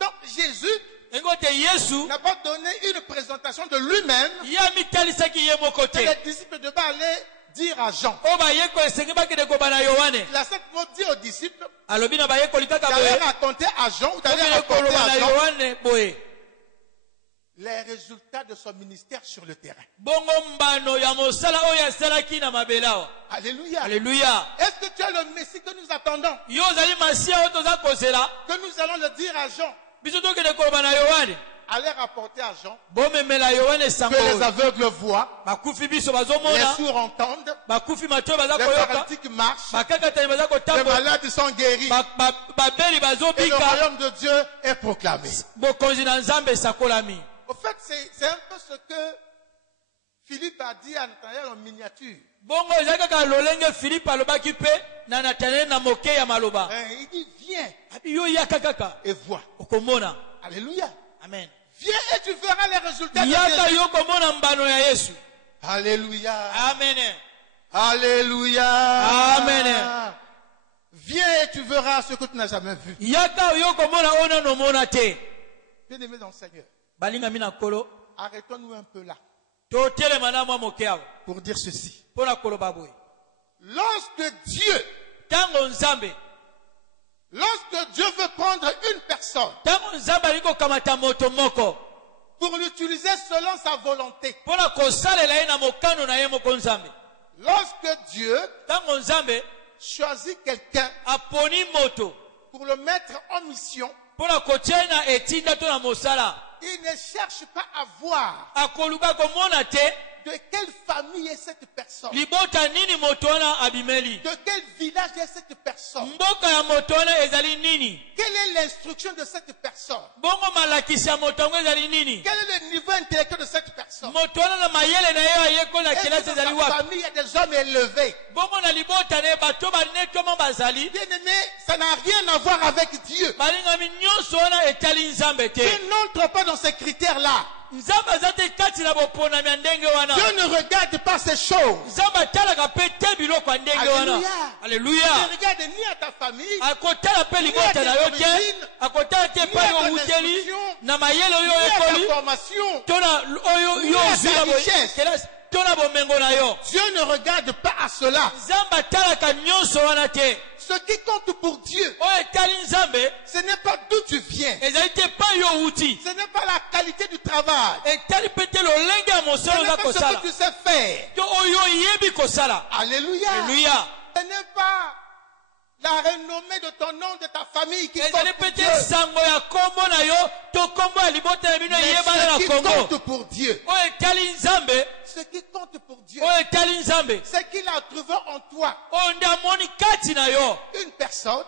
Donc Jésus Engo te Yesu n'a pas donné une présentation de lui-même. ya mitalisaki ye moko Et te. les disciples devaient aller dire à Jean. O bayeko esengi bakende koba na Yohane. Il a simplement dit aux disciples Alobi na bayekoli kaka d'aller boye. raconter à Jean ou d'aller Okende raconter koloba na à Jean Yohane boye. les résultats de son ministère sur le terrain. Bongo mbano ya mosala oyo asalaki na mabele awa. Alléluia. Alléluia. Est-ce que tu es le Messie que nous attendons? Yo ozali masiya oyo toza kozela. Que nous allons le dire à Jean. Biso tokende koloba na Yohane. Allez rapporter à Jean Bomemela Yohane sango que les oyo. aveugles voient, Bakufi biso les bazomona. sourds entendent, Bakufi matoyi baza les koyoka. paralytiques marchent, Bakakatani baza les kotambola. malades sont guéris Babeli et le bazobika. royaume de Dieu est proclamé. Bokonzi na Nzambe esakolami. Au fait, c'est un peu ce que Philippe a dit à Nathanaël en miniature. Bongo ezali kaka lolenge Philippe alobaki pe na Nathanael na moke ya maloba. Il dit, viens Abi yo yaka kaka et vois. okomona. Alléluia. Amen. Viens et tu verras les résultats de Yaka Jésus. yo komona mbano ya Yesu. Alléluia. Amen. Alléluia. Amen. Viens et tu verras ce que tu n'as jamais vu. Yaka yo komona ona no mona te. Bien-aimé dans le Seigneur, Balinga mina kolo. arrêtons-nous un peu là To telema na mwa moke awa. pour dire ceci. Pona koloba boye. Lorsque Dieu veut prendre une personne Tango Nzambe aliko kamata moto moko. pour l'utiliser selon sa volonté, Pona kosalela ye na mokano na ye moko Nzambe. lorsque Dieu Tango Nzambe choisit quelqu'un aponi moto. pour le mettre en mission, Pona kotia na etinda to na mosala. il ne cherche pas à voir Akoluka komona te. de quelle famille est cette personne, Libota nini moto wana abimeli. de quel village est cette personne, Mboka ya moto wana ezali nini. quelle est l'instruction de cette personne, Bongo malakisi ya moto yango ezali nini. quel est le niveau intellectuel de cette personne. Moto wana na mayele na ye ayeko na Est-ce kelasi que ezali dans sa wapi. famille il y a des hommes élevés? Bongo na libota na ye bato banetomo bazali. Bien-aimé, ça n'a rien à voir avec Dieu. Balingami nyonso wana etali Nzambe te. Dieu n'entre pas dans ces critères-là. Nzambe aza te kati na boponami ya ndenge wana. Dieu ne regarde pas ces choses. Nzambe atalaka pe te biloko ya ndenge wana. Alléluia. Alléluia. Il ne regarde ni à ta famille, Akotala pe libota na yo te. Akotala te pa yo wuteli na mayele oyo ni à ekoli. ta formation. Tona oyo yo à ta ozwi na richesse. kelasi. Tona bomengo na yo. Dieu ne regarde pas à cela. Nzambe atalaka nyonso wana te. Ce qui compte pour Dieu, Oyo etali Nzambe ce n'est pas d'où tu viens, ezali te pa Ce n'est pas la qualité du travail. Et tali pete lolenge ya Ce mosala n'est oza pas ce kosala. que tu sais faire. To oyo yebi kosala. Alléluia. Alléluia. Ce n'est pas la renommée de ton nom, de ta famille qui compte ezali pour pete Dieu. sango ya kombo na yo to kombo ya libota ya bino Mais eyebana ce na qui Congo. compte pour Dieu, Oyo etali nzambe, ce qui compte pour Dieu, oyo etali nzambe, c'est qu'il a trouvé en toi oyo nde amoni kati na yo une personne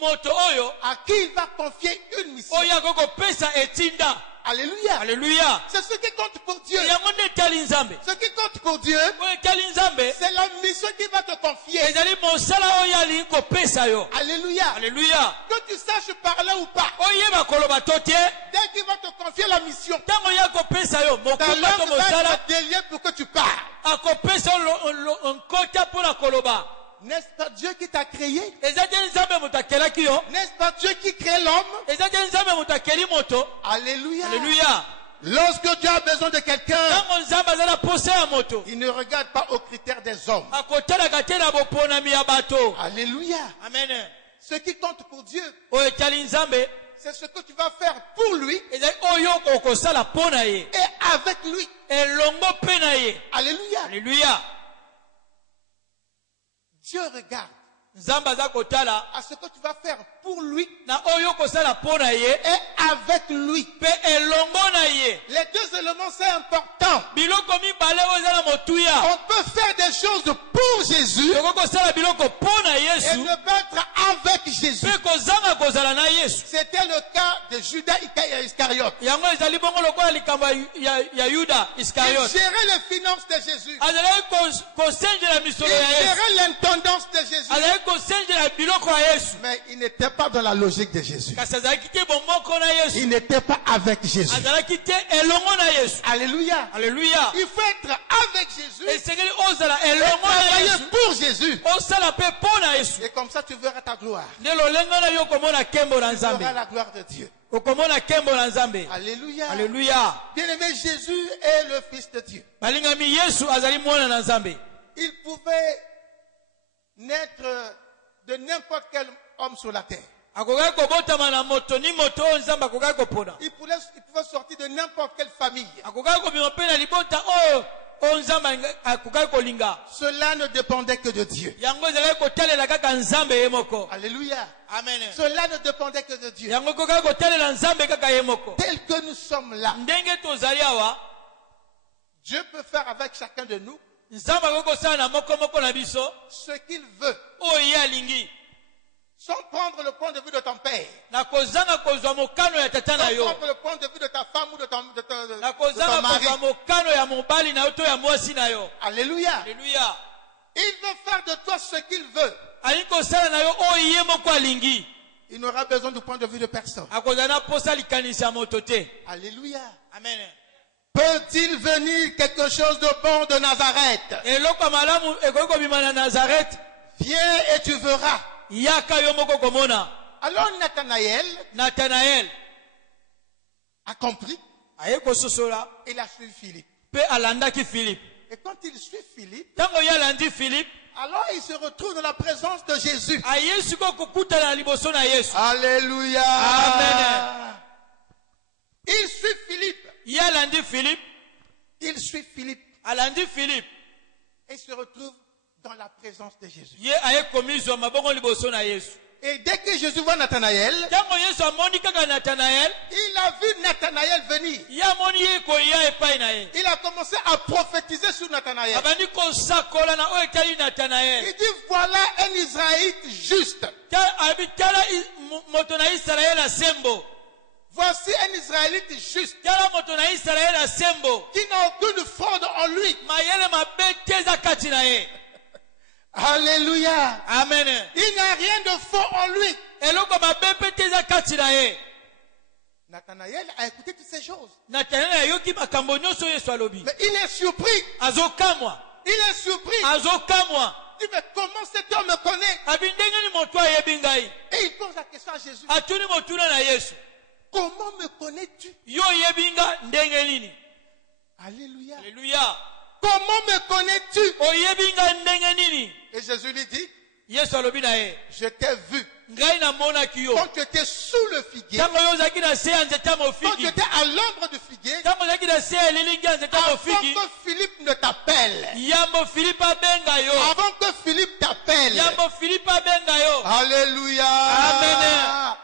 moto oyo à qui il va confier une mission. oyo akokopesa etinda. Alléluia. Alleluya. C'est ce qui compte pour Dieu. yango nde etali nzambe, Ce qui compte pour Dieu, oyo etali nzambe c'est la mission qu'il va te confier. ezali mosala oyo alingi kopesa yo. Alléluia. Alleluya. Que tu saches parler ou pas, oyeba koloba to te dès qu'il va te confier la mission, ntango ye akopesa yo ta mokumba to langue va mosala être déliée pour que tu parles. akopesa yo nkota mpona koloba. N'est-ce pas Dieu qui t'a créé? eza te nzambe moto akelaki yo, N'est-ce pas Dieu qui crée l'homme? eza te nzambe moto akeli moto. Alléluia. Alleluya. Lorsque Dieu a besoin de quelqu'un, ntango nzambe aza na posa ya moto il ne regarde pas aux critères des hommes. akotalaka te na boponami ya bato. Alléluia. Amen. Ce qui compte pour Dieu, oyo etali nzambe c'est ce que tu vas faire pour lui ezali oyo okosala mpo na ye et avec lui. elongo mpe na ye. Alléluia. Alleluya. Dieu regarde nzambe aza kotala à ce que tu vas faire pour lui na oyo okosala mpo na ye et avec lui. mpe elongo na ye. Les deux éléments, c'est important. biloko mibale oyo eza na motuya. On peut faire des choses pour Jésus tokoki kosala biloko mpo na et yesu ne pas être avec Jésus. mpe kozanga kozala na yesu. C'était le cas de Judas Iscariote. yango ezali bongo lokola likambo ya yuda Il iskariote. gérait les finances de Jésus. azalaki kosenjela Il misolo ya yesu, gérait l'intendance de Jésus. azalaki kosenjela biloko ya yesu, Mais il n'était pas dans la logique de Jésus. kasi azalaki te bomoko na yesu, Il n'était pas avec Jésus. azalaki te elongo na yesu. Alléluia. Alleluya. Il faut être avec Jésus et esengeli ozala elongo na travailler yesu, pour Jésus. osala mpe mpo na yesu, Et comme ça, tu verras ta gloire. nde lolengo na yo okomona nkembo na Tu verras nzambe, la gloire de Dieu. okomona nkembo na nzambe. Alléluia. Alleluya. Bien-aimé, Jésus est le Fils de Dieu. balingami yesu azali mwana na nzambe. Il pouvait naître de n'importe quel homme sur la terre. akokaki kobotama na moto ni moto oyo nzambe akokaki kopona, Il pouvait sortir de n'importe quelle famille. akokaki kobima mpe na libota oyo nzambe akokaki kolinga. Cela ne dépendait que de Dieu. yango ezalaki kotalela kaka nzambe ye moko. Alléluia. Amen. Cela ne dépendait que de Dieu. yango ekokaki kotalela nzambe kaka ye moko. Tel que nous sommes là, ndenge tozali awa, Dieu peut faire avec chacun de nous nzambe akoki kosala na moko moko na biso ce qu'il veut, oyo ye alingi, sans prendre le point de vue de ton père, na kozanga kozwa mokano ya tata na sans yo, prendre le point de vue de ta femme ou de ton na de ton kozanga mari. kozwa mokano ya mobali na yo to ya mwasi na yo. Alléluia. Alleluya. Il veut faire de toi ce qu'il veut. alingi kosala na yo oyo ye moko alingi, Il n'aura besoin du point de vue de personne. akozala na posa likanisi ya moto te. Alléluia. Amen. Peut-il venir quelque chose de bon de Nazareth? eloko ya malamu ekoki kobima na nazareth, Viens et tu verras. yaka yo moko komona. Alors Nathanaël Nathanael a compris. aye kososola Il a suivi Philippe. mpe alandaki Philippe. Et quand il suit Philippe, ntango ye alandi Philippe, alors il se retrouve dans la présence de Jésus. aye sikoyo kokutana na liboso na yesu. Alléluia. Amen. Il suit Philippe. ye alandi Philippe, Il suit Philippe alandi Philippe, et se retrouve dans la présence de Jésus. ye aye komizwa mabongo liboso na yesu. Et dès que Jésus voit Nathanaël, ntango yesu amoni kaka Nathanael, il a vu Nathanaël venir. ye amoni ye koya epai na ye, Il a commencé à prophétiser sur Nathanaël. abandi kosakola na oyo etali Nathanael. Il dit, voilà un Israélite juste. tala moto na Israel asembo, Voici un Israélite juste tala moto na Israel asembo, qui n'a aucune fraude en lui. mayele mabe te eza kati na ye. Alléluia. Amen. Il n'a rien de faux en lui. eloko mabe mpe te eza kati na ye. Nathanaël a écouté toutes ces choses. Nathanael ayoki makambo nyonso yesu alobi, Mais il est surpris. azokamwa, Il est surpris. azokamwa, Il dit, mais comment cet homme me connaît? abi ndenge ni moto ayebi ngai. Et il pose la question à Jésus. atuni motuna na yesu, Comment me connais-tu? yo oyebi nga ndenge nini. Alléluia. Alleluya. Comment me connais-tu? oyebi nga ndenge nini. Et Jésus lui dit, yesu alobi na ye, je t'ai vu ngai namonaki yo quand tu étais sous le figuier, ntango yo ozalaki na se ya nzete ya quand tu mofigi étais à l'ombre du figuier, ntango ozalaki na se ya elilingi ya nzete ya avant mofigi que Philippe ne t'appelle, yambo filipe abenga yo avant que Philippe t'appelle. yambo filipe abenga yo Alléluia. Amen.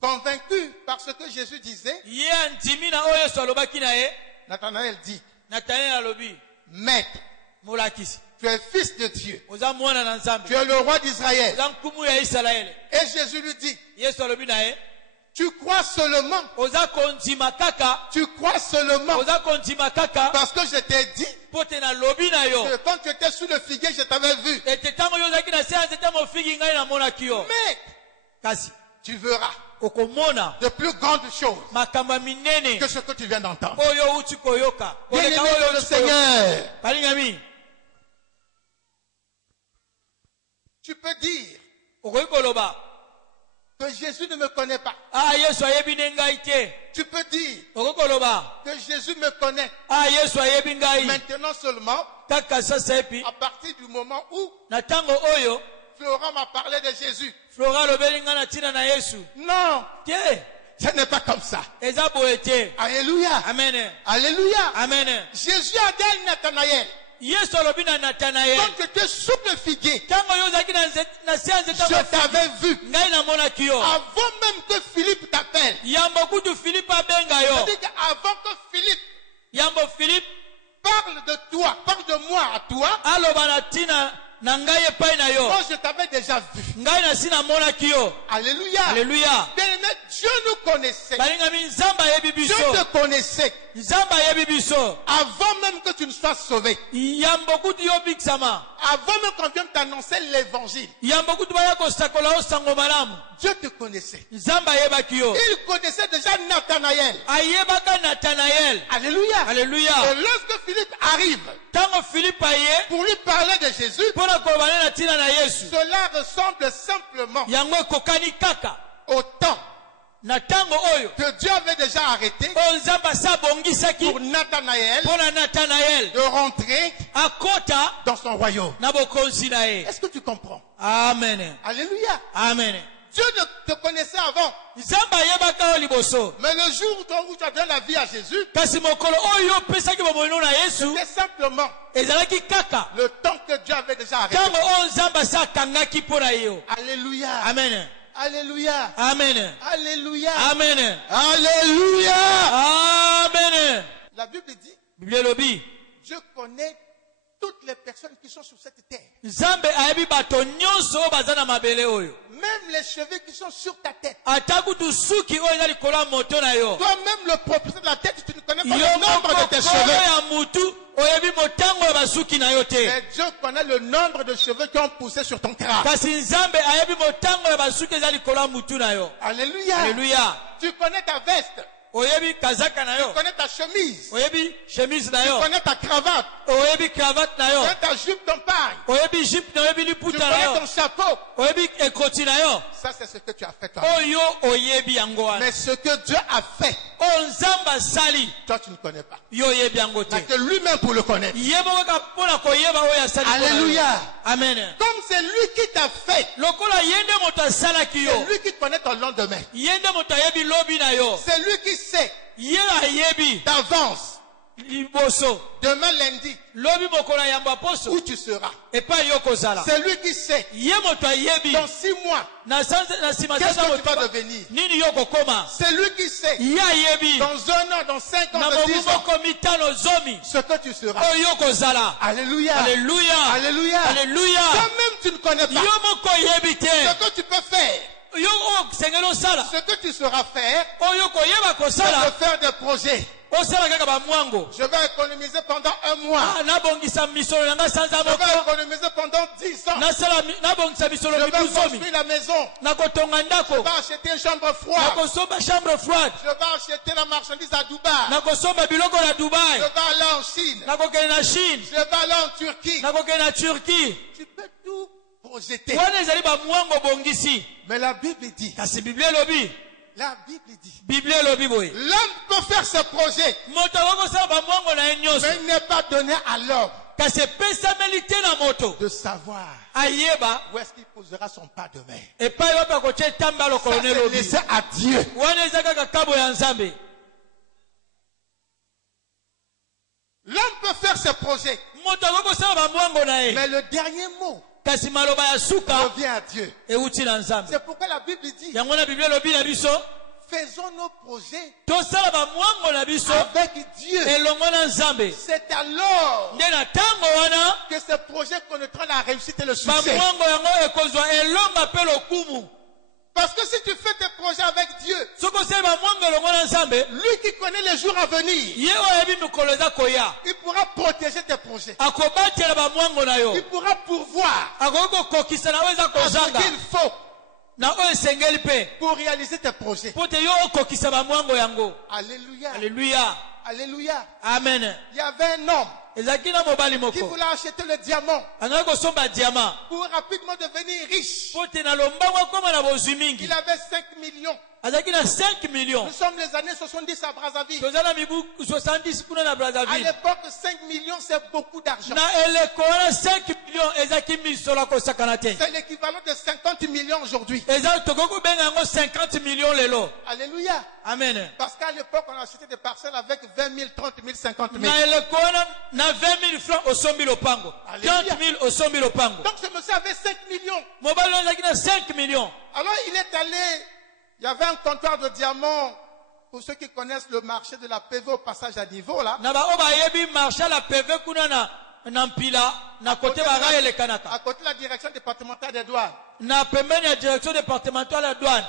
Convaincu par ce que Jésus disait, ye andimi na oyo yesu alobaki na ye Nathanaël dit, natanaeli alobi Maître, molakisi tu es fils de Dieu. oza mwana na nzambe Tu es le roi d'Israël. oza nkumu ya isalaele Et Jésus lui dit, yesu alobi na ye tu crois seulement, oza kondima kaka tu crois seulement, oza kondima kaka parce que je t'ai dit mpo te nalobi na yo que quand tu étais sous le figuier, je t'avais vu. ete ntango yo ozalaki na se ya nzete ya mofigi ngai namonaki yo Mais kasi tu verras okomona de plus grandes choses makambo ya minene que ce que tu viens d'entendre. oyo outi koyoka Bien-aimé koleka oyo dans le outi koyoka. Seigneur, balingami tu peux dire okoki koloba que Jésus ne me connaît pas. yesu ayebi nde ngai te Tu peux dire okoki koloba que Jésus me connaît yesu ayebi ngai maintenant seulement kaka sasa epi à partir du moment où na ntango oyo Florent m'a parlé de Jésus. flora alobeli ngai na ntina na yesu Non, te ce n'est pas comme ça. eza boye te Alléluia. amen Alléluia. amen Jésus a dit à Nathanaël, yesu alobi na natanael quand tu étais sous le figuier, ntango yo ozalaki na se ya nzete ya je mofigi t'avais vu. ngai namonaki yo Avant même que Philippe t'appelle. yambo kutu filipe abenga yo C'est-à-dire qu'avant que Philippe yambo filipe parle de toi, parle de moi à toi, aloba na ntina na ngai epai na yo moi je t'avais déjà vu. ngai nasi namonaki yo Alléluia. aleluya Bien-aimé, Dieu nous connaissait. balingami nzambe ayebi Dieu biso te connaissait nzambe ayebi biso avant même que tu ne sois sauvé. yambo kutu yo bikisama Avant même qu'on vienne t'annoncer l'évangile. yambo kutu baya kosakola yo sango malamu Dieu te connaissait. nzambe ayebaki yo Il connaissait déjà Nathanaël. ayebaka natanael Alléluia. aleluya Et lorsque Philippe arrive ntango filipe aye pour lui parler de Jésus, mpo na koloba ne na ntina na yesu cela ressemble simplement yango ekokani kaka au temps na ntango oyo que Dieu avait déjà arrêté oyo nzambe asa abongisaki pour Nathanaël mpo na natanael de rentrer akota dans son royaume. na bokonzi na ye Est-ce que tu comprends? amen Alléluia. amen Dieu ne te connaissait avant. nzambe ayebaka yo liboso Mais le jour où tu as donné la vie à Jésus, kasi mokolo oyo opesaki bomolino na yesu c'est simplement ezalaki kaka le temps que Dieu avait déjà arrêté. ntango oyo nzambe asa akangaki mpo na ye yo Alléluia. amen Alléluia. amen Alléluia. amen Alléluia. amen La Bible dit, biblia elobi Dieu connaît toutes les personnes qui sont sur cette terre. nzambe ayebi bato nyonso oyo baza na mabele oyo Même les cheveux qui sont sur ta tête. ata kutu suki oyo eza likolo ya moto na yo Toi-même, le propriétaire de la tête, tu ne connais pas yo le nombre de tes mokokolo cheveux. ya mutu oyebi motango ya basuki na yo te Mais Dieu connaît le nombre de cheveux qui ont poussé sur ton crâne. kasi nzambe ayebi motango ya basuki eza likolo ya mutu na yo Alléluia. aleluya Tu connais ta veste. oyebi kazaka na Tu yo connais ta chemise. oyebi chemise na Tu yo connais ta cravate. oyebi cravate na Tu yo connais ta jupe, ton pagne. oyebi jipe na oyebi Tu liputa na connais yo ton chapeau. oyebi ekoti na yo Ça, c'est ce que tu as fait toi. oyo oyebi yango wana Mais ce que Dieu a fait, oyo nzambe asali toi, tu ne connais pas. yo oyebi yango Il n'y a te que lui-même pour le connaître. ye moko kaka mpona koyeba oyo asali mpo na yo. Alléluia. amen Comme c'est lui qui t'a fait, lokola ye nde moto asalaki yo c'est lui qui connaît ton lendemain. ye nde moto ayebi lobi na yo C'est lui qui sait ye ayebi d'avance, liboso demain lundi, lobi mokolo ya yambo ya poso où tu seras. epai yo kozala C'est lui qui sait ye moto ayebi dans 6 mois, na nsima qu'est-ce sanza que tu vas moto devenir. nini yo kokoma C'est lui qui sait ye ayebi dans 1 an, dans 5 ans, na dans mobu 10 ans, moko mitano zomi ce que tu seras. oyo yo kozala Alléluia. aleluya Alléluia. aleluya Toi-même, tu ne connais pas yo moko oyebi te ce que tu peux faire. yo oyo sengeli osala Ce que tu sauras faire, oyo koyeba c'est kosala de faire des projets. osala kaka bamwango Je vais économiser pendant 1 mois. nabongisa misolo na nga sanza Je vais moko économiser pendant 10 ans. nabongisa misolo Je mibu vais zomi construire la maison. nakotonga Je ndako vais acheter une chambre froide. nakosomba chambre froide Je vais acheter la marchandise à Dubaï. nakosomba biloko na Je dubai vais aller en Chine. nakokende na chine Je vais aller en Turquie. nakokende na turquie Tu peux tout projeter. wana ezali bamwango bongisi Mais la Bible dit, kasi biblia elobi la Bible dit, biblia elobi boye l'homme peut faire ses projets, moto akokosala bamwango na ye nyonso mais il n'est pas donné à l'homme kasi epesameli te na moto de savoir ayeba où est-ce qu'il posera son pas demain. epai wapi akotia etamba Ça, lokolo c'est nelobi laissé à Dieu. wana eza kaka kabo ya nzambe. L'homme peut faire ses projets, Moto akoki kosala bamwango na ye mais le dernier mot kasi maloba ya suka revient à Dieu. euti na nzambe. C'est pourquoi la Bible dit, yango na biblia elobi na biso faisons nos projets tosala bamwango na biso avec Dieu. elongo na nzambe. C'est alors nde na ntango wana que ce projet connaîtra la réussite et le succès. bamwango yango ekozwa elonga mpe lokumu. Parce que si tu fais tes projets avec Dieu, soki osali bamwango elongo na nzambe lui qui connaît les jours à venir, ye oyo ayebi mikolo eza koya il pourra protéger tes projets. akobatela bamwango na yo Il pourra pourvoir akoki kokokisa na oyo eza à ce kozanga qu'il faut na oyo esengeli mpe pour réaliser tes projets. mpo te yo okokisa bamwango yango. Alléluia. Alléluia. Alléluia. Amen. Il y avait un homme ezalaki na mobali qui moko voulait acheter le diamant angaki kosomba diama pour rapidement devenir riche. mpo te na lombango akóma na bozwi mingi. Il avait 5 millions. azalaki na 5 millions. Nous sommes les années 70 à Brazzaville. toza na mibu 70 kuna na À brazzaville. l'époque, 5 millions, c'est beaucoup d'argent. na eleko wana 5 millions ezalaki misolo akosakana te. C'est l'équivalent de 50 millions aujourd'hui. eza tokoki kobenga yango 50 millions lelo. Alléluia. Amen. Parce qu'à l'époque, on achetait des parcelles avec 20 000, 30 000, 50 000. na eleko wana na 20 000 francs osombi lopango. Alléluia. 30 000 osombi lopango. Donc ce monsieur avait 5 millions. mobali wana ezalaki na 5 millions. Alors il est allé, il y avait un comptoir de diamants. Pour ceux qui connaissent le marché de la PV au passage à niveau là. na baoyo bayebi marché la pv kuna na mpila na kote bara elekanaka À côté de la direction départementale des douanes. na pembeni ya direction départementale ya douane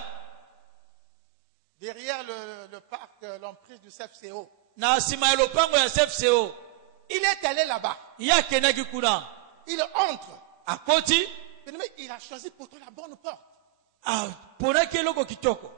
Derrière le parc, l'emprise du CFCO. na nsima ya lopango ya cfco. Il est allé là-bas. ye akendaki kuna Il entre. akoti Mais il a choisi pourtant la bonne porte. aponaki eloko kitoko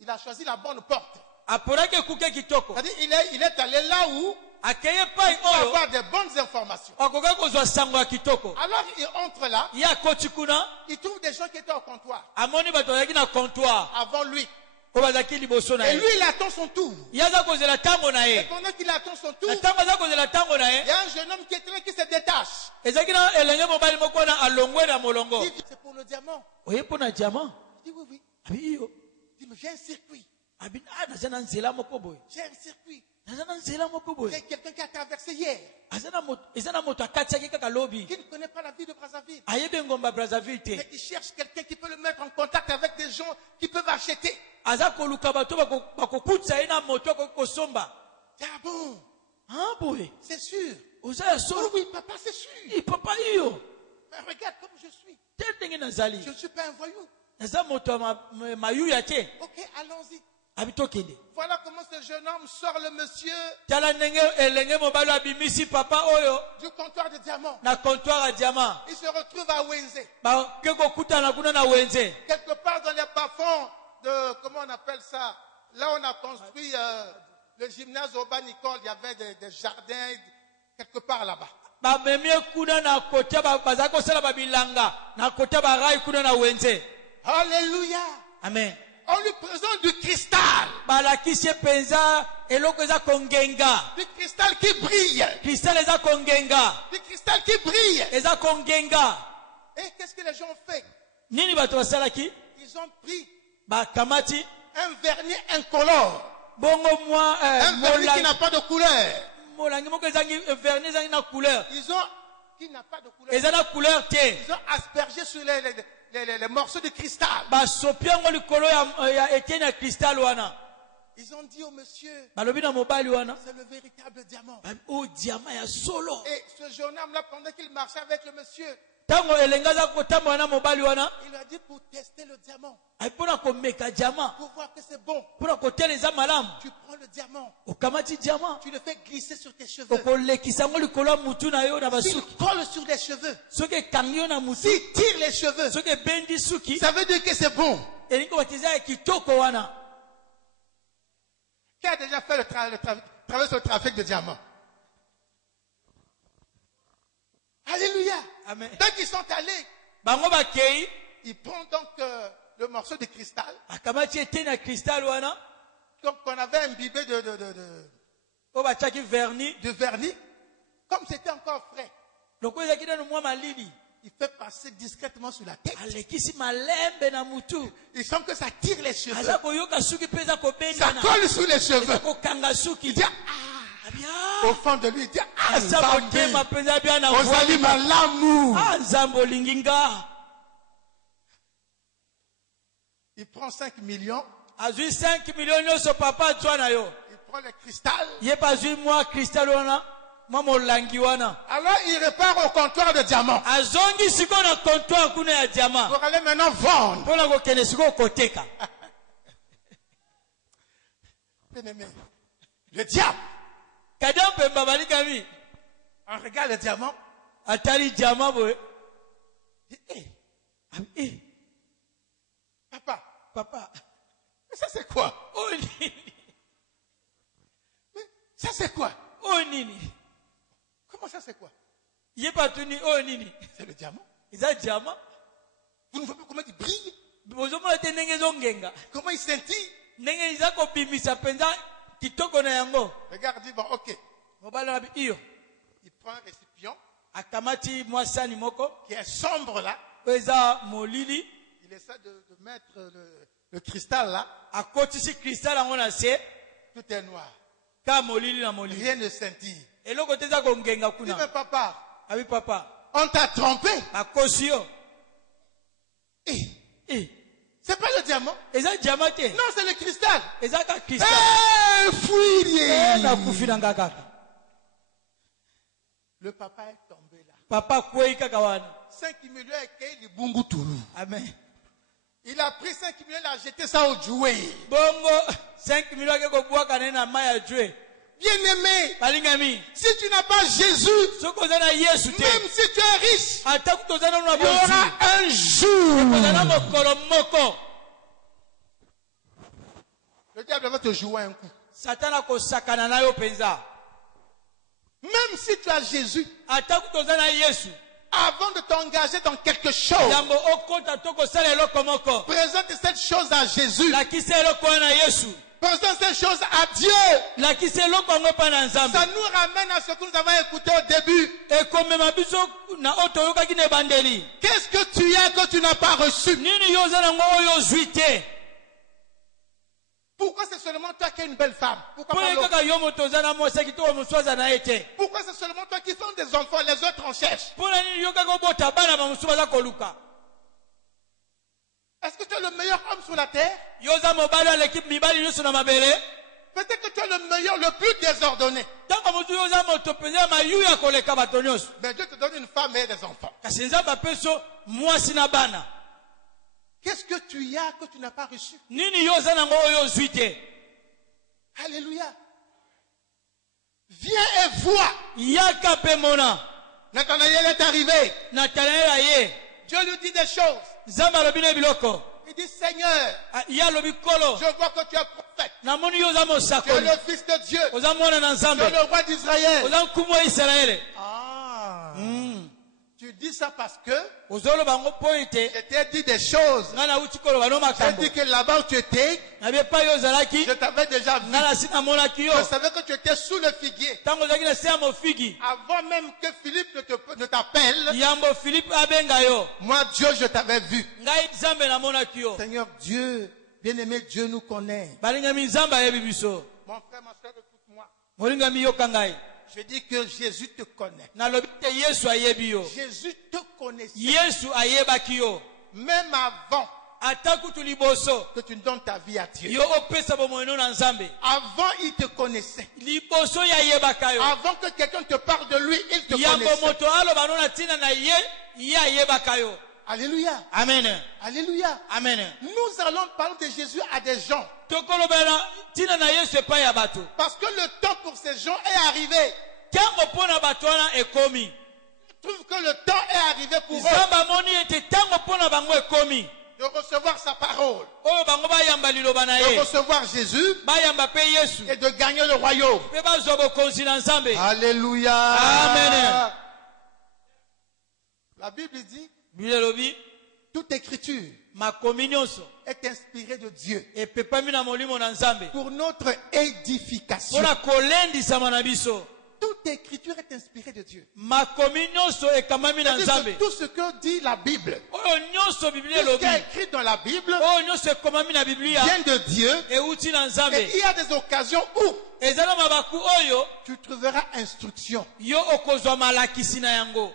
Il a choisi la bonne porte. aponaki ekuke kitoko C'est-à-dire, il est allé là où akeye pai il peut oyo avoir de bonnes informations. akoka kozwa sango ya kitoko. Alors il entre là, ye akoti kuna il trouve des gens qui étaient au comptoir amoni bato bazalaki na comptoir avant lui. oyo bazalaki liboso na Et ye. lui, il attend son tour. ye aza kozela ntango na Et ye. pendant qu'il attend son tour, na ntango aza kozela ntango na il ye y a un jeune homme qui est là qui se détache. ezalaki na elenge mobali moko wana alongwe na molongo. Il dit, c'est pour le diamant. oye mpo na diamant Il dit, oui, oui. abi iyo Il dit, mais j'ai un circuit. abi naza na nzela moko boye J'ai un circuit. naza na nzela moko Il y boye a quelqu'un qui a traversé hier, eza na moto akatiaki kaka lobi qui ne connaît pas la vie de Brazzaville. ayebi ngomba brazzaville te Mais il cherche quelqu'un qui peut le mettre en contact avec des gens qui peuvent acheter. aza koluka bato bakokutisa ye na moto akoki kosomba. Ah bon, boye c'est sûr. oza ya Oh solo oui, papa, c'est sûr. papa iyo Mais regarde comme je suis. te ndenge nazali Je ne suis pas un voyou. naza moto ya mayuya te. Ok, allons-y. abi tokende Voilà comment ce jeune homme sort le monsieur tala ndenge elenge mobali abimisi papa oyo du comptoir de diamants. na comptoir ya diamant Il se retrouve à Wenze, bake kokutana kuna na wenze quelque part dans les bas-fonds de, comment on appelle ça, là on a construit le gymnase Aubin Nicole, il y avait des jardins, quelque part là-bas. bamemi kuna na kotia bazali kosala babilanga na kotia barai kuna na wenze. Alléluia. Amen. On lui présente du cristal. balakisi penza eloko eza kongenga. Du cristal qui brille. Cristal eza kongenga. Du cristal qui brille. eza kongenga. Et qu'est-ce que les gens ont fait? Nini bato basalaki Ils ont pris bakamati un vernis incolore. bongo mwa Un vernis qui n'a pas de couleur. molangi moko ezangi vernis ezangi na couleur Ils ont, qui n'a pas de couleur. eza na couleur te. Ils ont aspergé sur les morceaux de cristal. basopi yango likolo ya etienne ya cristal wana. Ils ont dit au monsieur, balobi na mobali wana c'est le véritable diamant. o diama ya solo. Et ce jeune homme-là, pendant qu'il marchait avec le monsieur, ntango elengi aza kotambola na mobali wana il lui a dit pour tester le diamant, mpona komeka diama pour voir que c'est bon, mpona kotela eza malamu tu prends le diamant, okamati diama tu le fais glisser sur tes cheveux. okolekisa yango likolo ya mutu na yo na S'il basuki colle sur les cheveux, soki ekangi yo na mutu s'il tire les cheveux, soki ebendi suki ça veut dire que c'est bon. elingi kobati eza ya kitoko wana. Qui a déjà fait travailler sur le trafic de diamants? Alléluia. Amen. Donc ils sont allés. bango bakei Ils prennent donc le morceau de cristal. bakamati etienne ya cristal wana Donc on avait imbibé oyo batiaki vernis de vernis. Comme c'était encore frais, lokola ezalaki nano mwa malili il fait passer discrètement sur la tête. alekisi malembe na mutu Il semble que ça tire les cheveux. aza koyoka suki mpe eza Ça kobendana colle sous les cheveux. kokanga suki Il dit, abia au fond de lui, il dit, ah, aza Nzambe, motema mpenza bia na ozali malamu. nzambe olingi nga Il prend 5 millions, azwi 5 millions nyonso papa azwa na yo il prend le cristal. ye mpe azwi mwa kristal wana mwa molangi wana Alors il repart au comptoir de diamant azongi sikoyo na comptoir kuna ya diama pour aller maintenant vendre. mpo na kokende sikoyo koteka Bien-aimé, le diable, kadia mpemba balikami on regarde le diamant, atali diama boye il dit, Eh, papa, papa mais ça c'est quoi? oyo nini Mais ça c'est quoi? oyo nini Comment ça c'est quoi? ye patuni oyo nini C'est le diamant. eza diama Vous ne voyez pas comment il brille? bozomona te ndenge ezongenga Comment il scintille? ndenge eza kobimisa mpenza kitoko na yango Regarde, il dit, bon, ok. mobali na iyo Il prend un récipient akamati mwa sani moko qui est sombre là. oyo eza molili Il essaie de mettre le cristal là. akotisi kristal yango na se Tout est noir. ka molili na molili Rien ne scintille. eloko te eza kongenga Il dit, mais kuna papa, abi papa on t'a trompé. akosi yo Eh, c'est pas le diamant. eza diama te Non, c'est le cristal. eza ka kristal Fouillé. nakufi na nga kaka Le papa est tombé là. papa akwei kaka wana 5 millions et qu'il est Bunguturu. amen Il a pris 5 millions, il a jeté ça au jouet. bongo 5 millions ake kobwaka naye na mai ya jwe Bien-aimé, balingami si tu n'as pas Jésus, soki oza na yesu te même si tu es riche, ata kuti oza nano na il y aura bozwi un jour. oza na mokolo moko Le diable va te jouer un coup. satana akosakana na yo mpenza Même si tu as Jésus, ata kuti oza na yesu avant de t'engager dans quelque chose, yambo okota to kosala eloko moko présente cette chose à Jésus. lakisa eloko wana na yesu Présente cette chose à Dieu. lakisa eloko yango mpa na nzambe Ça nous ramène à ce que nous avons écouté au début. ekomema biso na oyo toyokaki na ebandeli Qu'est-ce que tu as que tu n'as pas reçu? nini yo oza nango oyo ozwi te Pourquoi c'est seulement toi qui as une belle femme? Pourquoi mpo pas ye l'autre? kaka yo moto oza na mwasi kitoko mosusu aza na ye te Pourquoi c'est seulement toi qui fais des enfants, les autres en cherchent? mpo na nini yo kaka obota bana bamosusu baza koluka Est-ce que tu es le meilleur homme sur la terre? yo oza mobali aleki mibali nyonso na mabele Peut-être que tu es le meilleur, le plus désordonné. ntango mosusu yo oza moto mpenza ya mayu ya koleka bato nyonso Mais Dieu te donne une femme et des enfants. kasi nzambe apeso mwasi na bana Qu'est-ce que tu as que tu n'as pas reçu? nini yo oza nango oyo ozwi te Alléluia. Viens et vois. yaka mpe mona Nathanaël est arrivé. natanael aye Dieu lui dit des choses. nzambe alobi na biloko Il dit, Seigneur, ye alobi kolo je vois que tu es prophète. namoni yo oza Tu es mosakoli le fils de Dieu. oza mwana na Tu es nzambe le roi d'Israël. oza nkumu wa isalaele Ah. Tu dis ça parce que ozoloba yango mpo ete je t'ai dit des choses. ngai nauti koloba no J'ai makambo dit que là-bas où tu étais, nabi epai oyo ozalaki je t'avais déjà vu. ngai nasi namonaki yo Je savais que tu étais sous le figuier. ntango ozalaki na se ya mofigi Avant même que Philippe ne t'appelle, yambo filipe abenga yo moi Dieu, je t'avais vu. ngai nzambe namonaki yo Seigneur Dieu, bien-aimé Dieu nous connaît. balingami nzambe ayebi biso Mon frère, ma soeur, écoute-moi. molingami yoka ngai Je dis que Jésus te connaît. nalobi te yesu ayebi yo Jésus te connaissait. yesu ayebaki yo Même avant ata kutu liboso que tu ne donnes ta vie à Dieu. yo opesa bomoino na nzambe Avant, il te connaissait. liboso ye ayebaka yo Avant que quelqu'un te parle de lui, il te yambo connaissait. moto aloba no na ntina na ye ye ayebaka yo Alléluia. amen Alléluia. amen Nous allons parler de Jésus à des gens. tokolobela ntina na yesu epai ya bato Parce que le temps pour ces gens est arrivé. ntango mpo na bato wana ekomi Je trouve que le temps est arrivé pour eux nzambe amoni ete ntango mpo na bango ekomi de recevoir sa parole, oyo bango bayamba liloba na de ye recevoir Jésus bayamba mpe yesu et de gagner le royaume. mpe bazwa bokonzi na nzambe Alléluia. Amen. La Bible dit, biblia elobi toute écriture makomi nyonso est inspirée de Dieu epepami na molimo na nzambe pour notre édification. mpo na kolendisama na biso Toute écriture est inspirée de Dieu. makomi nyonso ekamami na C'est-à-dire nzambe que tout ce que dit la Bible, oyo nyonso biblia tout ce qui elobi est écrit dans la Bible oyo nyonso ekomami na biblia vient de Dieu. euti na Et nzambe il y a des occasions où eza na mabaku oyo tu trouveras instruction yo okozwa malakisi na yango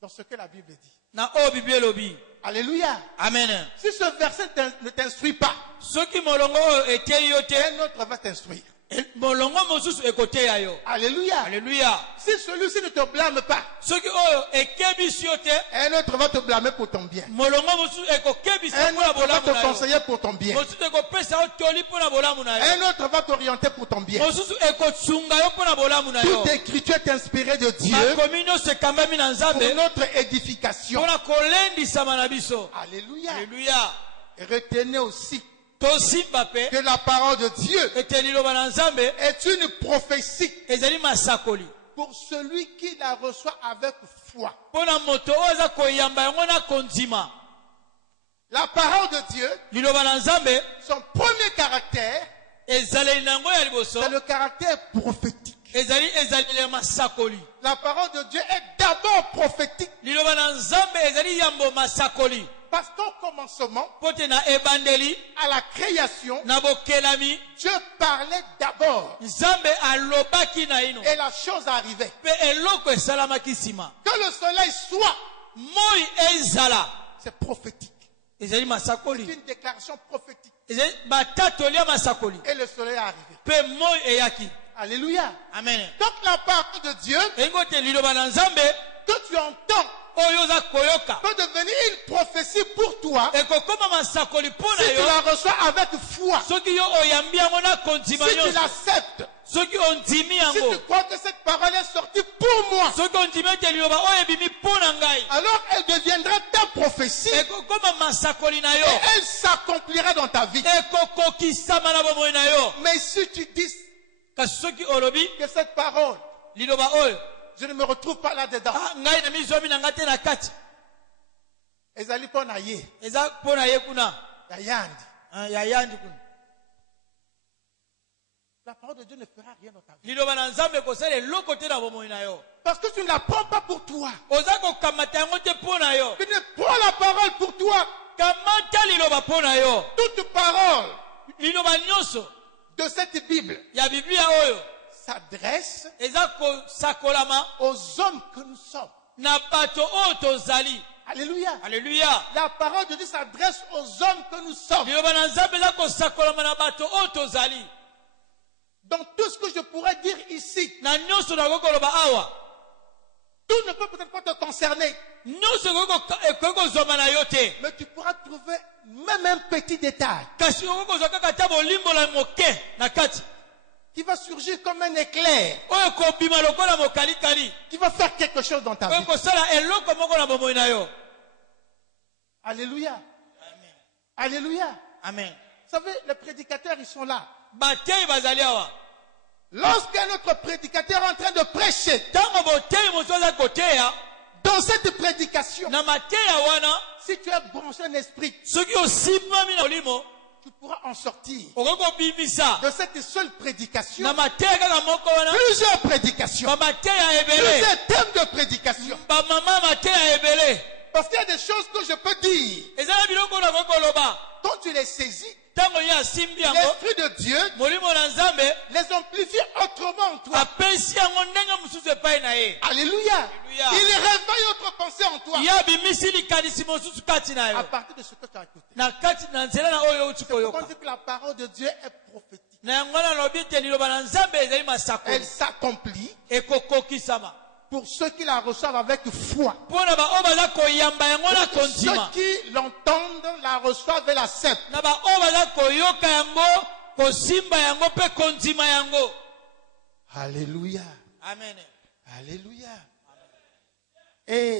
dans ce que la Bible dit. na oyo biblia elobi Alléluia. amen Si ce verset ne t'instruit pas, soki molongo oyo etei yo te un autre va t'instruire. molongo mosusu ekoteya yo Alléluia. alleluya Si celui-ci ne te blâme pas, soki oyo ekebisi yo te un autre va te blâmer pour ton bien. molongo mosusu ekokebisa Un mpo na autre va bolamu te na yo conseiller pour ton bien. mosusu ekopesa yo toli mpo na bolamu na yo Un autre va t'orienter pour ton bien. mosusu ekotsunga yo mpo na bolamu na yo Toute écriture est inspirée de Dieu makomi nyonso ekambami na nzambe pour notre édification. mpo na kolendisama na biso Alléluia. alleluya Et retenez aussi tosimba mpe que la parole de Dieu ete liloba na nzambe est une prophétie ezali masakoli pour celui qui la reçoit avec foi. mpo na moto oyo aza koyamba yango na kondima La parole de Dieu, liloba na nzambe son premier caractère, ezaleli na yango ya liboso c'est le caractère prophétique. ezaleli ya masakoli La parole de Dieu est d'abord prophétique liloba na nzambe ezali yambo masakoli parce qu'au commencement, mpo te na ebandeli à la création, na bokelami Dieu parlait d'abord nzambe alobaki na ino et la chose arrivait. mpe eloko esalamaki nsima Que le soleil soit, moi ezala c'est prophétique. ezali C'est masakoli une déclaration prophétique. ezali batatoli ya masakoli Et le soleil est arrivé. mpe moi eyaki Alléluia. amen Donc la parole de Dieu elingo te liloba na nzambe que tu entends oyo oza koyoka peut devenir une prophétie pour toi ekokoma masakoli mpo na si tu yo la reçois avec foi. soki yo oyambi yango na kondima Si tu nyonso l'acceptes. soki ondimi Si yango tu crois que cette parole est sortie pour moi, soki ondimi ete liloba oyo ebimi mpo na ngai alors elle deviendra ta prophétie ekokoma masakoli na yo et elle s'accomplira dans ta vie. ekokokisama na bomoi na yo Mais si tu dis kasi soki olobi que cette parole, liloba oyo je ne me retrouve pas là-dedans, ngai na mizwami na ngai te na kati ezali mpo na ye, eza mpo na ye kuna ya yandi. ya yandi kuna La parole de Dieu ne fera rien dans ta vie. liloba na nzambe ekosala eloko te na bomoi na yo Parce que tu ne la prends pas pour toi. oza kokamata yango te mpo na yo Tu ne prends la parole pour toi. kamata liloba mpo na yo Toute parole liloba nyonso de cette Bible ya biblia oyo s'adresse eza kosakolama aux hommes que nous sommes. na bato oyo tozali Alléluia. alleluya La parole de Dieu s'adresse aux hommes que nous sommes. liloba na nzambe eza kosakolama na bato oyo tozali Dans tout ce que je pourrais dire ici, na nyonso nakoki koloba awa tout ne peut peut-être pas te concerner, nyonso ekoki kozwama na yo te mais tu pourras trouver même un petit détail kasi okoki kozwa kaka ta bolimbola moke na kati qui va surgir comme un éclair, oyo ekobima lokola mokalikali qui va faire quelque chose dans ta oyo vie. ekosala eloko moko na bomoi na yo Alléluia. Alléluia. amen Vous savez, les prédicateurs, ils sont là. batei bazali awa Lorsqu'un autre prédicateur est en train de prêcher, ntango botei mosu aza koteya dans cette prédication, na mateya wana si tu es branché en esprit, soki osimami na molimo tu pourras en sortir okoki kobimisa de cette seule prédication na mateya kaka moko wana plusieurs prédications, bamateya ebele plusieurs thèmes de prédication. bamama mateya ebele Parce qu'il y a des choses que je peux dire. eza na biloko nakoki koloba Quand tu les saisis, ntango ye asimbi yango l'Esprit de Dieu molimo na nzambe les amplifie autrement en toi. apesi yango ndenge mosusu epai na ye Alléluia. Alléluia. Il réveille autre pensée en toi. ye abimisi likanisi mosusu kati na À yo partir de ce que tu as écouté. na kati na nzela na oyo outi On koyoka dit que la parole de Dieu est prophétique. na yango nalobi ete liloba na nzambe ezali Elle masakoli s'accomplit ekokokisama pour ceux qui la reçoivent avec foi. mpo na baoyo baza koyamba yango na Ceux kondima qui l'entendent, la reçoivent et l'acceptent. na baoyo baza koyoka yango kosimba yango mpe kondima yango Alléluia. amen Alléluia. Et